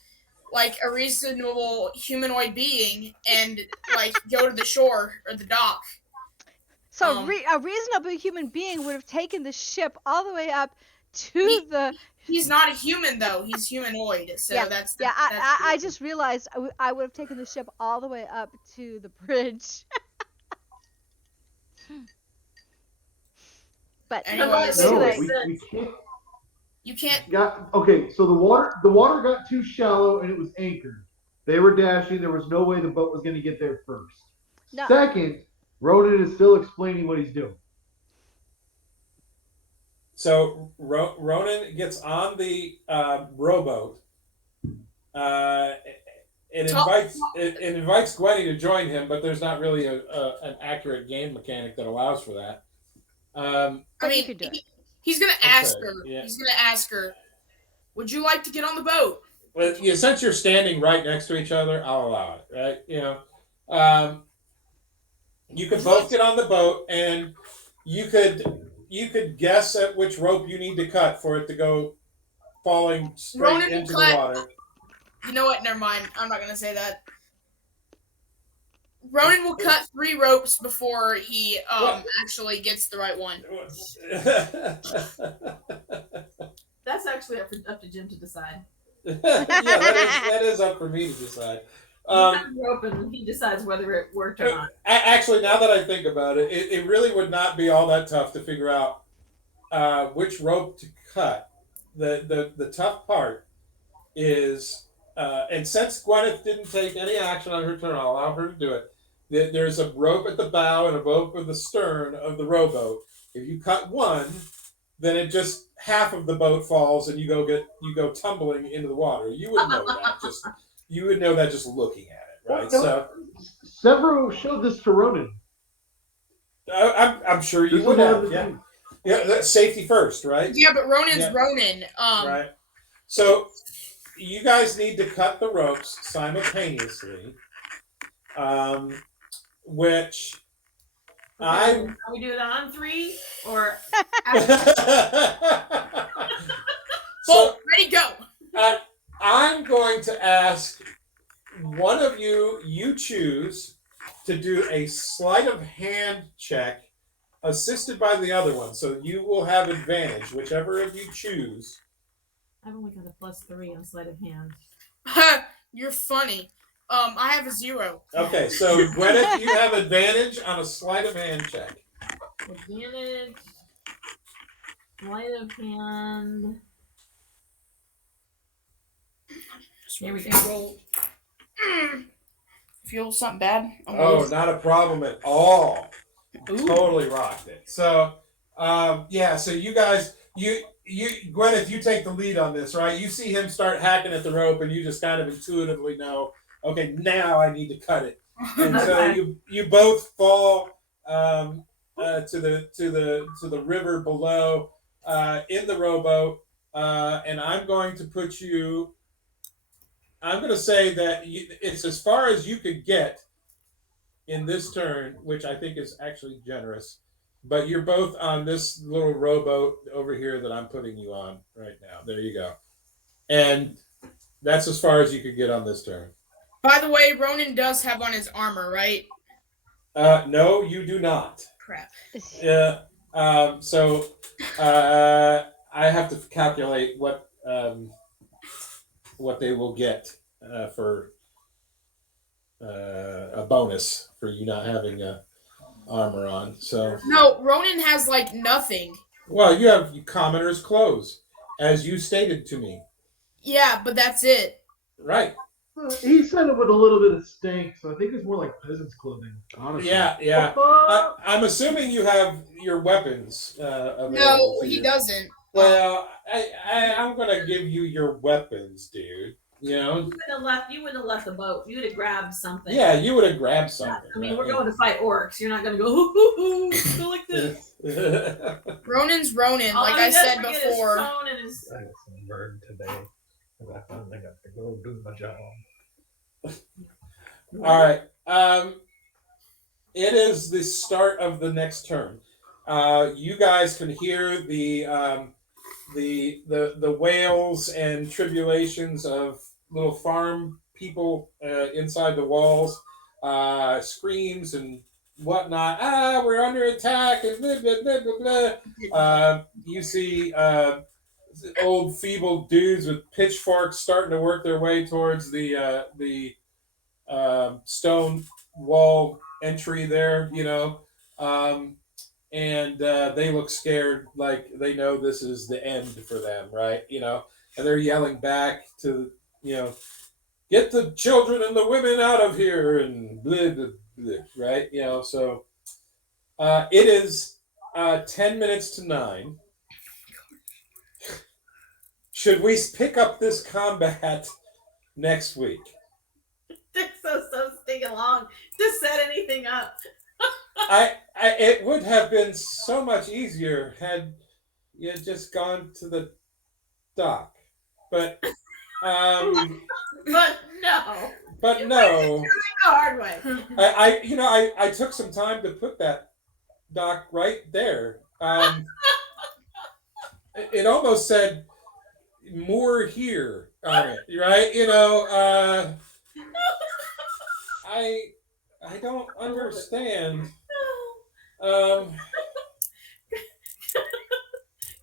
like a reasonable humanoid being, and like go to the shore or the dock. So a reasonable human being would have taken the ship all the way up to the. He's not a human though; he's humanoid. So Yeah, that's I just realized I would have taken the ship all the way up to the bridge. But Anyways. too No, late. we can't. You can't. Okay, so the water got too shallow and it was anchored. They were dashing. There was no way the boat was going to get there first. No. Second, Ronan is still explaining what he's doing. So Ronan gets on the rowboat. It invites Gwenny to join him, but there's not really an accurate game mechanic that allows for that. I You mean, could do it. he's gonna ask her. Yeah. He's gonna ask her, "Would you like to get on the boat?" Well, since you're standing right next to each other, I'll allow it. Right? You could both get on the boat, and you could guess at which rope you need to cut for it to go falling straight Ronan will into the cut- water. You know what? Never mind. I'm not gonna say that. Ronan will cut 3 ropes before he actually gets the right one. That's actually up to Jim to decide. Yeah, that is up for me to decide. Rope and he decides whether it worked or not. Actually, now that I think about it, it really would not be all that tough to figure out which rope to cut. The tough part is, and since Gwyneth didn't take any action on her turn, I'll allow her to do it. There's a rope at the bow and a rope at the stern of the rowboat. If you cut one, then it just half of the boat falls and you go tumbling into the water. You would know that just looking at it, right? So Severo showed this to Ronan. I'm sure you would have. Yeah, that's safety first, right? Yeah, but Ronan's Yeah. Ronan. Right. So you guys need to cut the ropes simultaneously, which Are we doing it on 3 or? Bolt, ready, go. I'm going to ask one of you choose to do a sleight of hand check assisted by the other one. So you will have advantage, whichever of you choose. I've only got a +3 on sleight of hand. You're funny. I have a 0. Okay, so Gwyneth, you have advantage on a sleight of hand check. Advantage. Sleight of hand. Here we go. Roll. Feel something bad? Oh, not a problem at all. Ooh. Totally rocked it. So, so you guys, Gwyneth, you take the lead on this, right? You see him start hacking at the rope, and you just kind of intuitively know, okay, now I need to cut it. And so you both fall to the river below in the rowboat, and I'm going to put you. I'm going to say that it's as far as you could get in this turn, which I think is actually generous. But you're both on this little rowboat over here that I'm putting you on right now. There you go. And that's as far as you could get on this turn. By the way, Ronan does have on his armor, right? No, you do not. Crap. So I have to calculate what they will get for a bonus for you not having armor on. So No, Ronan has like nothing. well, you have commoner's clothes, as you stated to me. Yeah, but that's it. Right. He said it with a little bit of stank, so I think it's more like peasant's clothing. Honestly. Yeah. I'm assuming you have your weapons available. No, to he you. doesn't. Well, I'm gonna give you your weapons, dude. You know? You wouldn't have left the boat. You would have grabbed something. Yeah, you would have grabbed something. I mean, we're going to fight orcs. You're not going to go, hoo, go like this. Ronan's Ronan, All like he I does said forget is before. phone and his- I got some bird today. And I finally got to go do my job. All right. It is the start of the next turn. You guys can hear the wails and tribulations of little farm people inside the walls, screams and whatnot. We're under attack and blah blah blah blah blah. You see old feeble dudes with pitchforks starting to work their way towards the stone wall entry there, and they look scared, like they know this is the end for them, right? And they're yelling back to, get the children and the women out of here, and blah, blah, blah, right? So it is 10 minutes to 9. Should we pick up this combat next week? They're so sticking along to set anything up. It would have been so much easier had you just gone to the dock, but But no. But no. The hard way. I took some time to put that dock right there. It almost said moor here on it, right? I don't understand. Because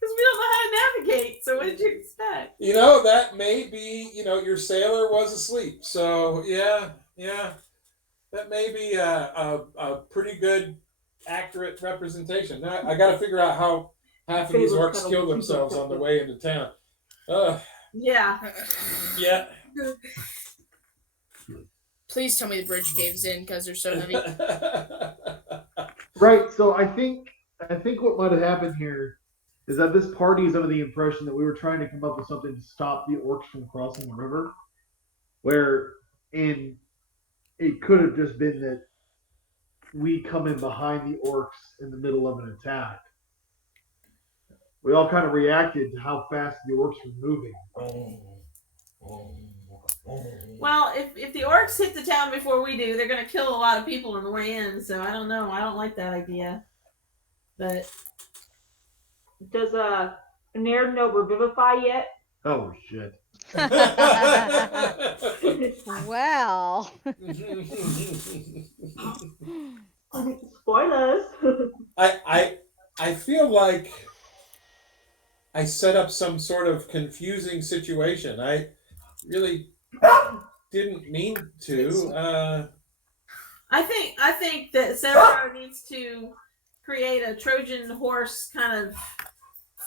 we don't know how to navigate. So what did you expect? That may be, your sailor was asleep. So yeah, that may be a pretty good, accurate representation. Now, I got to figure out how half of these orcs killed themselves on the way into town. Yeah. Yeah. Please tell me the bridge caves in because they're so heavy. Right. So I think what might have happened here is that this party is under the impression that we were trying to come up with something to stop the orcs from crossing the river, and it could have just been that we come in behind the orcs in the middle of an attack. We all kind of reacted to how fast the orcs were moving. Well, if the orcs hit the town before we do, they're going to kill a lot of people on the way in. So I don't know. I don't like that idea. But Does Nairn know Revivify yet? Oh shit! Well. Spoilers. I feel like I set up some sort of confusing situation. I really didn't mean to. I think that Severo needs to create a Trojan horse kind of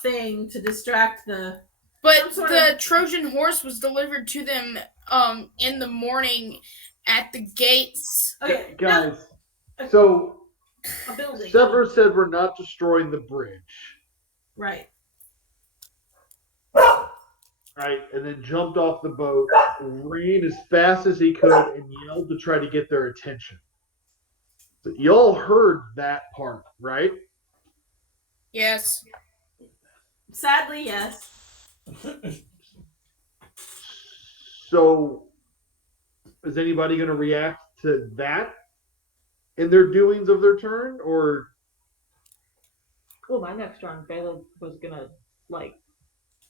thing to distract the. But the Trojan horse was delivered to them in the morning at the gates. Okay, Guys, so a building. Sever said we're not destroying the bridge. Right. Right, and then jumped off the boat, ran as fast as he could, and yelled to try to get their attention. So y'all heard that part, right? Yes. Sadly, yes. So, is anybody going to react to that in their doings of their turn, or? Well, my next turn, Vela was gonna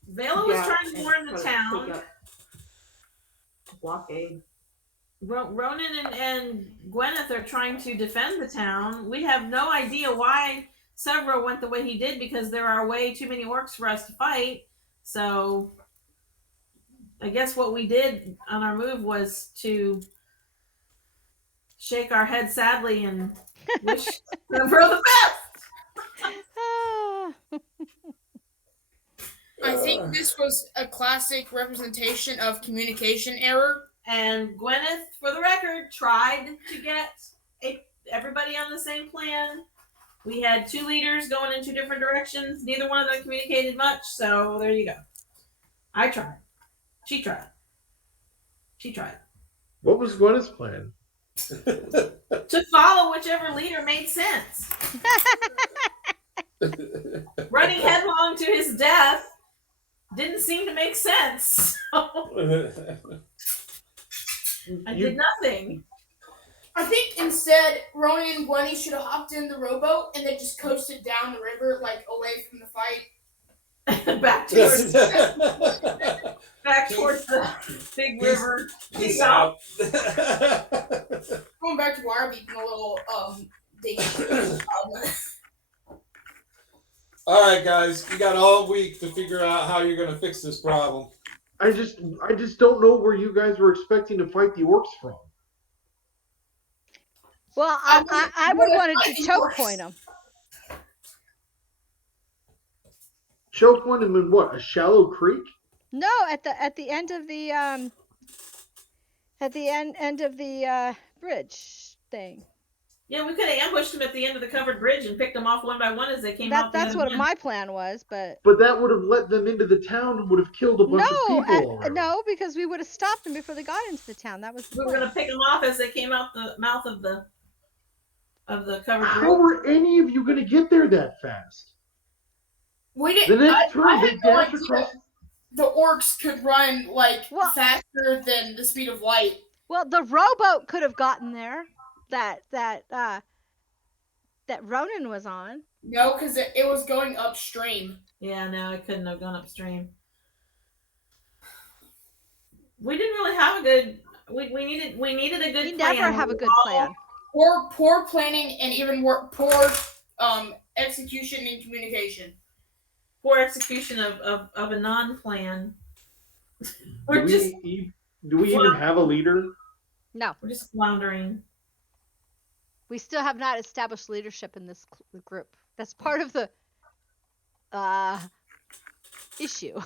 Vela was trying to warn the town. Blockade. Ronan and Gwyneth are trying to defend the town. We have no idea why Severo went the way he did because there are way too many orcs for us to fight. So I guess what we did on our move was to shake our head sadly and wish Severo the best. I think this was a classic representation of communication error. And Gwyneth, for the record, tried to get everybody on the same plan. We had 2 leaders going in 2 different directions. Neither one of them communicated much, so there you go. I tried. She tried. She tried. What was Gwyneth's plan? To follow whichever leader made sense. Running headlong to his death didn't seem to make sense. So I did nothing. I think instead Ronan and Gwenny should have hopped in the rowboat and then just coasted down the river, like away from the fight. back towards the big river. Peace out. Going back to Waterbeak in a little dinghy. All right, guys, you got all week to figure out how you're going to fix this problem. I just don't know where you guys were expecting to fight the orcs from. Well, I would want to choke point them. Choke one and then what? A shallow creek? No, at the end of the end of the bridge thing. Yeah, we could have ambushed them at the end of the covered bridge and picked them off one by one as they came out. That's what my plan was, but that would have let them into the town and would have killed a bunch of people. No, because we would have stopped them before they got into the town. That was the we were plan. going to pick them off as they came out the mouth of the covered bridge. How were any of you going to get there that fast? We The didn't. next turn, I they had no dashed idea across. the orcs could run Well- faster than the speed of light. Well, the rowboat could have gotten there. That Ronan was on. No, because it was going upstream. Yeah, no, I couldn't have gone upstream. We didn't really have a good. We needed a good We plan. never have a good plan. Poor planning and even poor execution and communication. Poor execution of a non-plan. Do We're just we even have a leader? No, we're just floundering. we still have not established leadership in this group. That's part of the issue.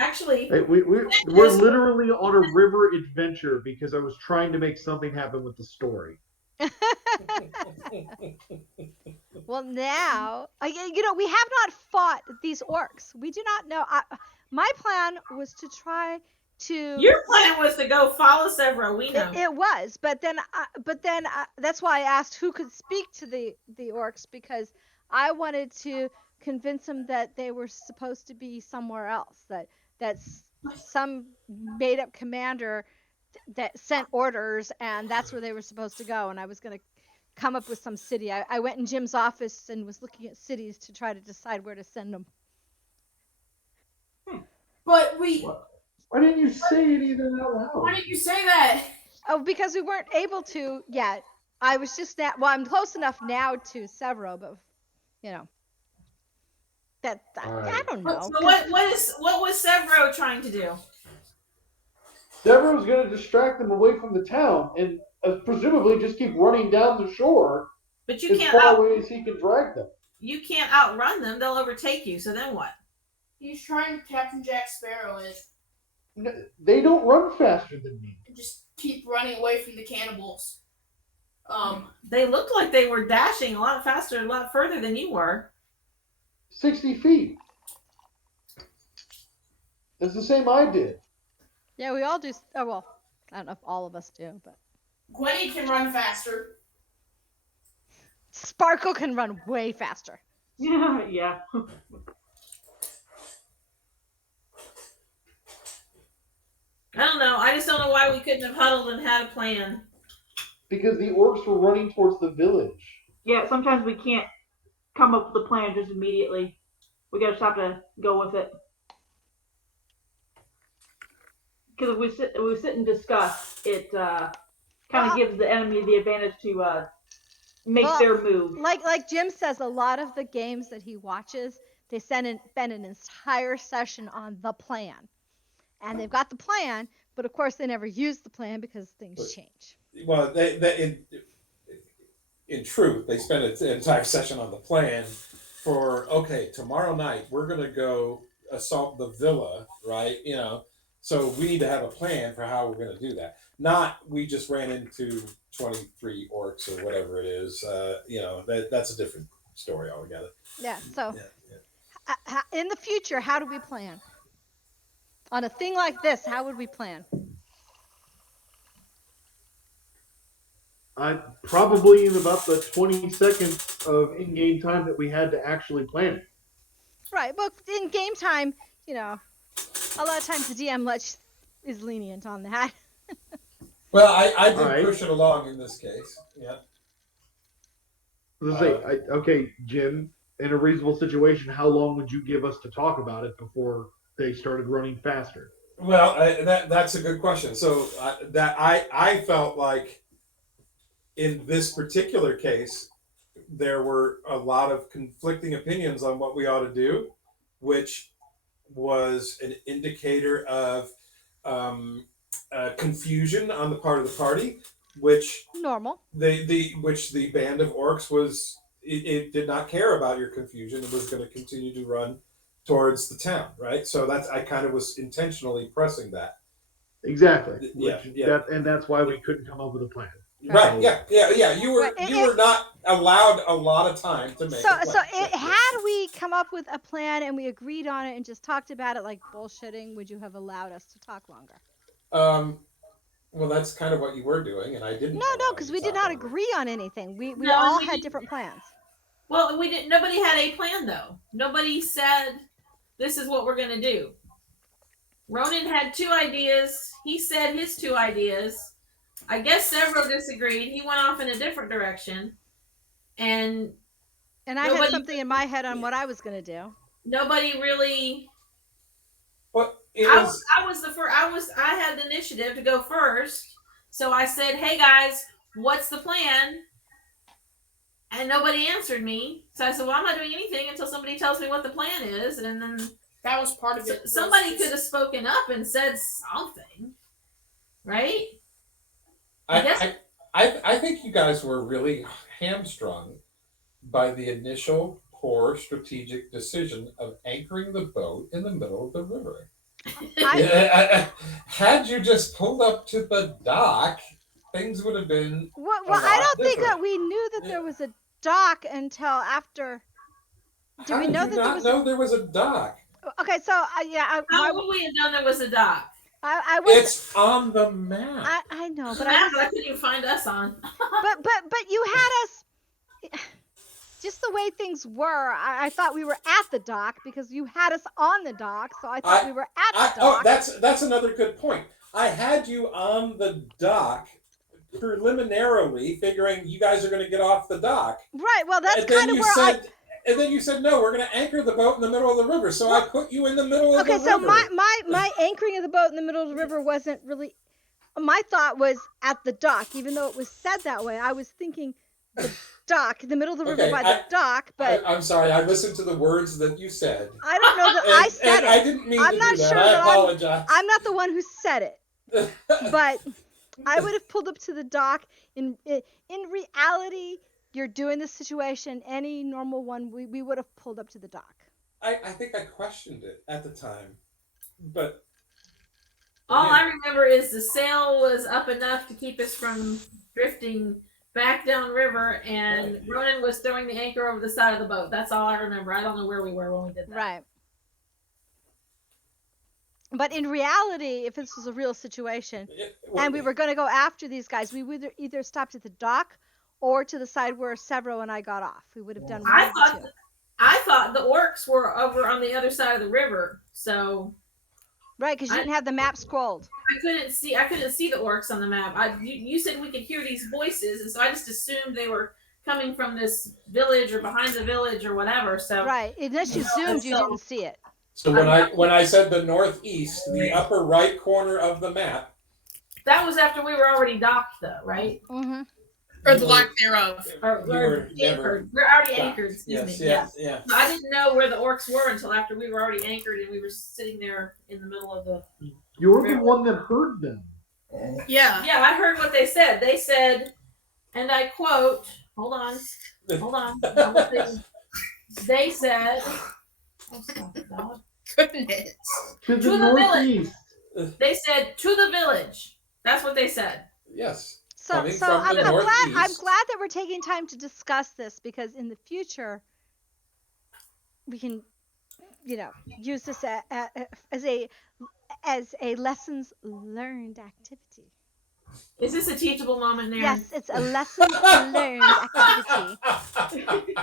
Actually, Hey, we're literally on a river adventure because I was trying to make something happen with the story. Well, now, we have not fought these orcs. We do not know. My plan was to try to. your plan was to go follow Severo. We know. It was, but then that's why I asked who could speak to the orcs, because I wanted to convince them that they were supposed to be somewhere else. That's some made up commander that sent orders, and that's where they were supposed to go. And I was going to come up with some city. I went in Jim's office and was looking at cities to try to decide where to send them. But we. Why didn't you say any of that out loud? Why did you say that? Oh, because we weren't able to yet. I was just that. Well, I'm close enough now to Severo, but I don't know. So what was Severo trying to do? Severo's going to distract them away from the town and presumably just keep running down the shore But you as can't far away as he can drag them. you can't outrun them. They'll overtake you. So then what? He's trying to Captain Jack Sparrow it They don't run faster than me. and just keep running away from the cannibals. They looked like they were dashing a lot faster, a lot further than you were. 60 feet. That's the same I did. Yeah, we all do. Oh, well, I don't know if all of us do, but Gwenny can run faster. Sparkle can run way faster. Yeah. I don't know. I just don't know why we couldn't have huddled and had a plan. Because the orcs were running towards the village. Yeah, sometimes we can't come up with a plan just immediately. We gotta stop to go with it. Because if we sit and discuss, it kind of gives the enemy the advantage to make their move. Like Jim says, a lot of the games that he watches, they spend an entire session on the plan. And they've got the plan, but of course they never use the plan because things change. Well, in truth, they spent an entire session on the plan for, okay, tomorrow night we're going to go assault the villa, right? So we need to have a plan for how we're going to do that. Not we just ran into 23 orcs or whatever it is. That's a different story altogether. Yeah, so Yeah. in the future, how do we plan? On a thing like this, how would we plan? Probably in about the 20 seconds of in-game time that we had to actually plan it. Right, well, in game time, a lot of times the DM is lenient on that. Well, I did All right. push it along in this case. Yeah. Let's say, okay, Jim, in a reasonable situation, how long would you give us to talk about it before they started running faster? Well, that's a good question. So I felt like in this particular case, there were a lot of conflicting opinions on what we ought to do, which was an indicator of confusion on the part of the party, which Normal. which the band of orcs was. It did not care about your confusion. It was going to continue to run towards the town, right? So I kind of was intentionally pressing that. Exactly. Yeah, Which- yeah. and that's why we couldn't come up with a plan. Right? Yeah. You were Right, you were not allowed a lot of time to make. So, a plan. had we come up with a plan and we agreed on it and just talked about it like bullshitting, would you have allowed us to talk longer? Well, that's kind of what you were doing, and I didn't. No, because we did not agree on anything. We No, all we had didn't. different plans. Well, we didn't. Nobody had a plan though. Nobody said this is what we're gonna do. Ronan had 2 ideas. He said his 2 ideas. I guess several disagreed. He went off in a different direction, and And I had Nobody- something in my head on what I was going to do. nobody really. But it I was. was the first. I had the initiative to go first, so I said, "Hey guys, what's the plan?" And nobody answered me. So I said, "Well, I'm not doing anything until somebody tells me what the plan is." And then That was part of it. somebody could have spoken up and said something, right? I think you guys were really hamstrung by the initial poor strategic decision of anchoring the boat in the middle of the river. Had you just pulled up to the dock, things would have been. Well, A lot I don't think different. that we knew that there was a dock until after. Did How we did know you that there not was? know there was a dock? Okay, so How would we have known there was a dock? I was. It's on the map. I know, but I couldn't even find us on. but you had us. Just the way things were, I thought we were at the dock because you had us on the dock, so I thought we were at the dock. That's another good point. I had you on the dock preliminarily, figuring you guys are going to get off the dock. Right. Well, that's And then kind of you where said, and then you said, no, we're going to anchor the boat in the middle of the river. So I put you in the middle of the Okay, so river. my anchoring of the boat in the middle of the river wasn't really. My thought was at the dock, even though it was said that way. I was thinking the dock, the middle of the river Okay, by the dock, but I'm sorry. I listened to the words that you said. I don't know that I said and it. I didn't mean I'm to not do that. sure I that apologize. I'm not the one who said it, but I would have pulled up to the dock. In reality, you're doing this situation. Any normal one, we would have pulled up to the dock. I think I questioned it at the time, but All Yeah. I remember is the sail was up enough to keep us from drifting back downriver, and Ronan was throwing the anchor over the side of the boat. That's all I remember. I don't know where we were when we did that. Right. But in reality, if this was a real situation, and we were going to go after these guys, we would either stopped at the dock or to the side where Severo and I got off. We would have done one I of the thought two. I thought the orcs were over on the other side of the river, so Right, because you didn't have the map scrolled. I couldn't see the orcs on the map. You said we could hear these voices, and so I just assumed they were coming from this village or behind the village or whatever. So Right, unless you zoomed, you didn't see it. So when I said the northeast, the upper right corner of the map, that was after we were already docked, though, right? Mm-hmm. Or the lack thereof. Or You were never anchored. We're already docked. anchored. Excuse me. Yeah. I didn't know where the orcs were until after we were already anchored and we were sitting there in the middle of the. You're the one that heard them. Yeah. Yeah, I heard what they said. They said, and I quote, hold on. They said, oh, stop it, dog. Goodness. To To the the northeast. They said to the village. That's what they said. Yes. So, Coming so from I'm the glad northeast. that we're taking time to discuss this because in the future we can, use this as a lessons learned activity. Is this a teachable moment, Naren? Yes, it's a lessons learned activity.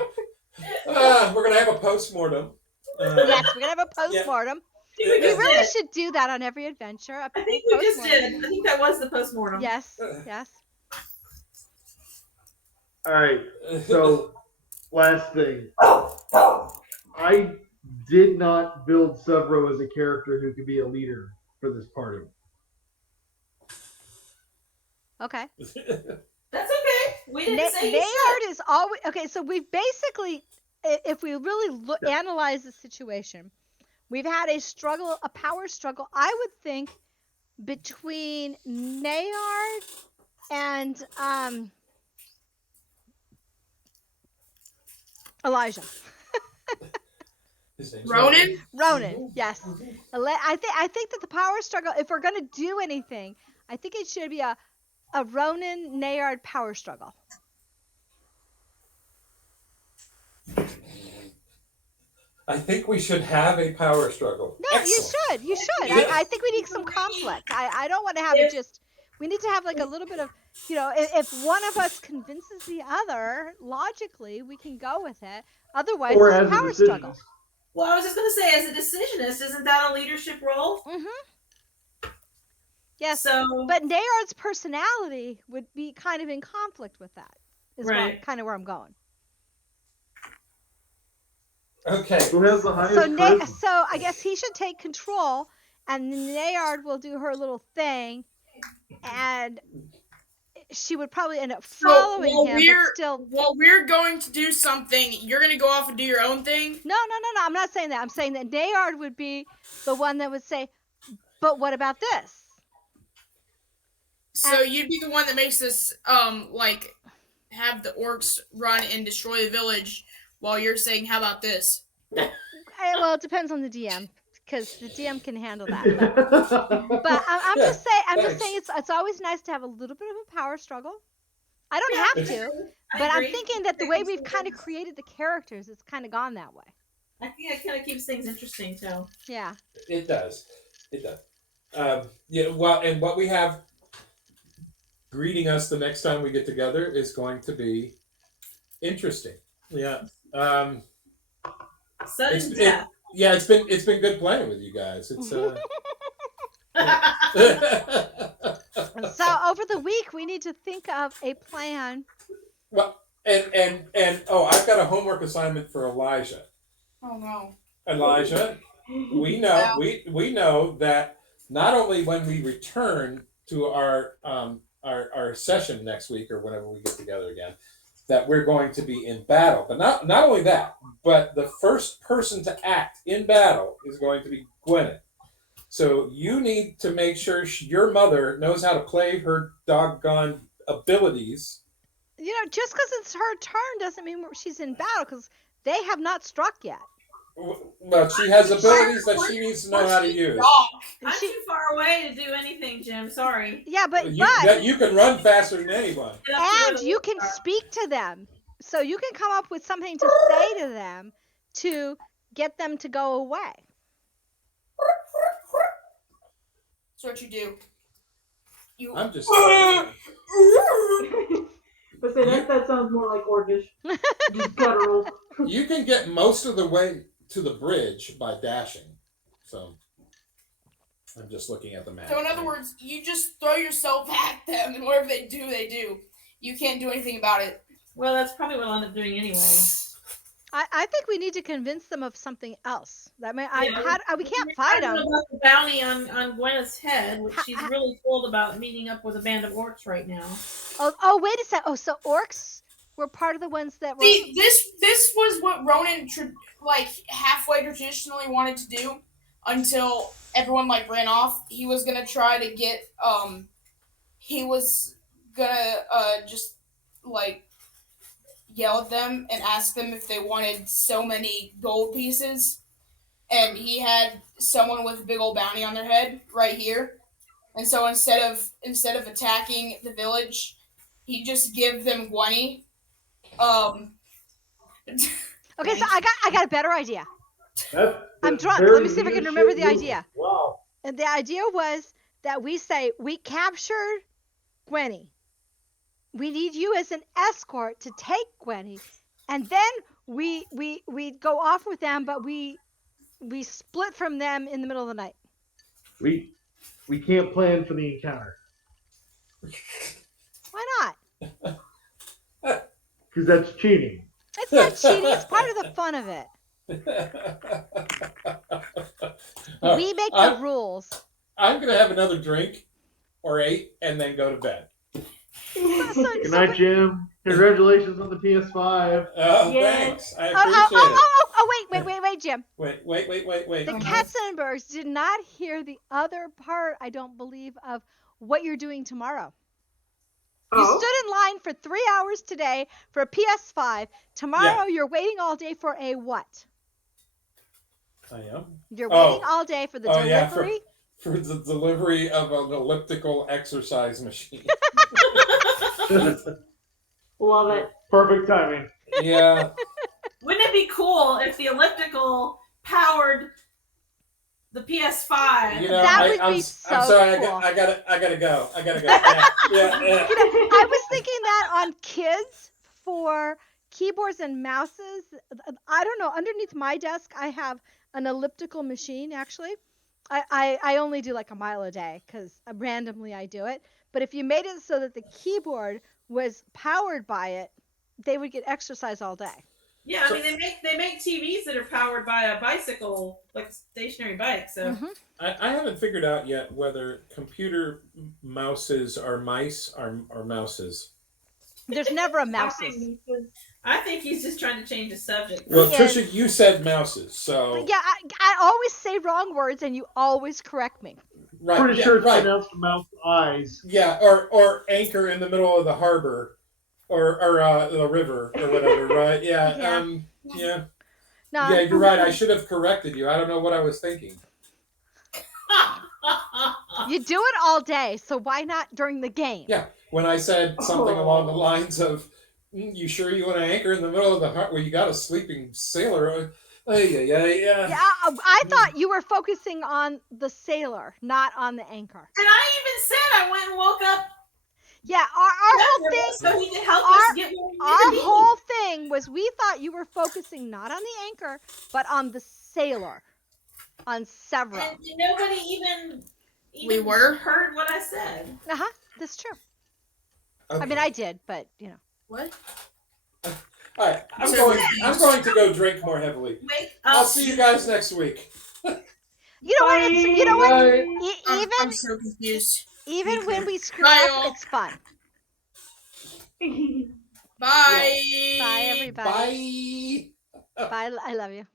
We're gonna have a postmortem. Yes, we're gonna have a postmortem. think we We just really did. should do that on every adventure. I think we just Postmortem. did. I think that was the postmortem. Yes, yes. All right. So, last thing. I did not build Severo as a character who could be a leader for this party. Okay. That's okay. We didn't say you should. Nayard is always okay. So we've basically, if we really analyze the situation, we've had a power struggle. I would think between Nayard and Elijah. His name's Ronan? Ronan, yes. I think that the power struggle, if we're gonna do anything, I think it should be a Ronan Nayard power struggle. I think we should have a power struggle. No, Excellent. you should. Yeah. I think we need some conflict. I don't want to have it just. We need to have like a little bit of, if one of us convinces the other, logically we can go with it. Otherwise, Or it's a as a power decision. struggle. Well, I was just gonna say, as a decisionist, isn't that a leadership role? Mm-hmm. Yes. So, But Nayard's personality would be kind of in conflict with that. Is Right. kind of where I'm going. Okay. Who has the highest So charisma? so I guess he should take control, and Nayard will do her little thing, and she would probably end up following well, him, we're- but still. Well, we're going to do something. You're going to go off and do your own thing. No. I'm not saying that. I'm saying that Nayard would be the one that would say, "But what about this?" So you'd be the one that makes this, like, have the orcs run and destroy the village while you're saying, how about this? Well, it depends on the DM, because the DM can handle that. But I'm Yeah, just saying. I'm just thanks. saying it's always nice to have a little bit of a power struggle. I don't have to, I but I'm agree. thinking that the way we've kind of created the characters, it's kind of gone that way. I think it kind of keeps things interesting too. Yeah. It does. It does. Well, and what we have greeting us the next time we get together is going to be interesting. Yeah. Sudden It's- death. Yeah, it's been good playing with you guys. It's So over the week, we need to think of a plan. well, and I've got a homework assignment for Elijah. Oh, no. Elijah, we know we know that not only when we return to our session next week or whenever we get together again, that we're going to be in battle. But not only that, but the first person to act in battle is going to be Gwyneth. So you need to make sure your mother knows how to play her doggone abilities. Just because it's her turn doesn't mean she's in battle, because they have not struck yet. Well, she has abilities that she needs to know how to use. I'm She- too far away to do anything, Jim. Sorry. Yeah, but That you can run faster than anyone. Get up to and where you the can wolves are. speak to them, so you can come up with something to say to them to get them to go away. That's what you do. You. I'm just. But say that sounds more like orcish. Just guttural. You can get most of the way to the bridge by dashing. So I'm just looking at the map. So in other words, you just throw yourself at them, and whatever they do, they do. You can't do anything about it. Well, that's probably what I'll end up doing anyway. I think we need to convince them of something else. I mean, Yeah. we can't fight I don't them. know about the bounty on Gwyneth's head, which she's Ha- really thrilled about meeting up with a band of orcs right now. Oh, wait a sec. Oh, so orcs were part of the ones that were. See, this was what Ronan halfway traditionally wanted to do until everyone ran off. He was gonna try to get he was gonna just yell at them and ask them if they wanted so many gold pieces, and he had someone with a big old bounty on their head right here, and so instead of attacking the village, he just give them Gwenny. Okay, so I got a better idea. That's I'm drunk. very Let me see if I can remember the leadership idea. move. Wow. And the idea was that we say we captured Gwenny. We need you as an escort to take Gwenny, and then we go off with them, but we we split from them in the middle of the night. We can't plan for the encounter Why not? because that's cheating. It's not cheating. It's part of the fun of it. We make the rules. I'm gonna have another drink or 8 and then go to bed. Good night, Jim. Congratulations on the PS5. Oh, Yeah. thanks. I appreciate it. Wait, Jim. Wait. The Katzenbergs did not hear the other part, I don't believe, of what you're doing tomorrow. You stood in line for 3 hours today for a PS5. Tomorrow you're waiting all day for a what? I am. You're waiting all day for the delivery. Yeah, for the delivery of an elliptical exercise machine. Love it. Perfect timing. Yeah. Wouldn't it be cool if the elliptical powered the PS5? You know, That would I'm be sorry. so I gotta go. Yeah. You know, I was thinking that on kids for keyboards and mouses. I don't know. Underneath my desk, I have an elliptical machine. Actually, I only do like a mile a day because randomly I do it. But if you made it so that the keyboard was powered by it, they would get exercise all day. Yeah, I mean they make TVs that are powered by a bicycle, like a stationary bike. So I haven't figured out yet whether computer mouses are mice or mouses. There's never a mouses. I think he's just trying to change the subject. Well, He Trisha, you said mouses, so But yeah, I always say wrong words, and you always correct me. right. Pretty yeah, sure it's right. pronounced mouth eyes. Yeah, or anchor in the middle of the harbor, or the river or whatever, right? Yeah. Yeah. Yeah. No, Yeah, you're right. I should have corrected you. I don't know what I was thinking. you do it all day, so why not during the game? Yeah. When I said something along the lines of, "You sure you want to anchor in the middle of the harbor? Well, you got a sleeping sailor." Yeah. Yeah, I thought you were focusing on the sailor, not on the anchor. And I even said I went and woke up Yeah, our whole thing, so he could help us get where we our need to be. whole thing was we thought you were focusing not on the anchor, but on the sailor, on several. And nobody even We were? heard what I said. That's true. Okay. I mean, I did, but you know. What? All right. I'm So- going to go drink more heavily. Wake I'll up. see you guys next week. You know what? It's, you know what? Bye. I'm so confused. Even when we screw Bye, up, all. it's fun. Bye. Bye, everybody. Bye. Bye. I love you.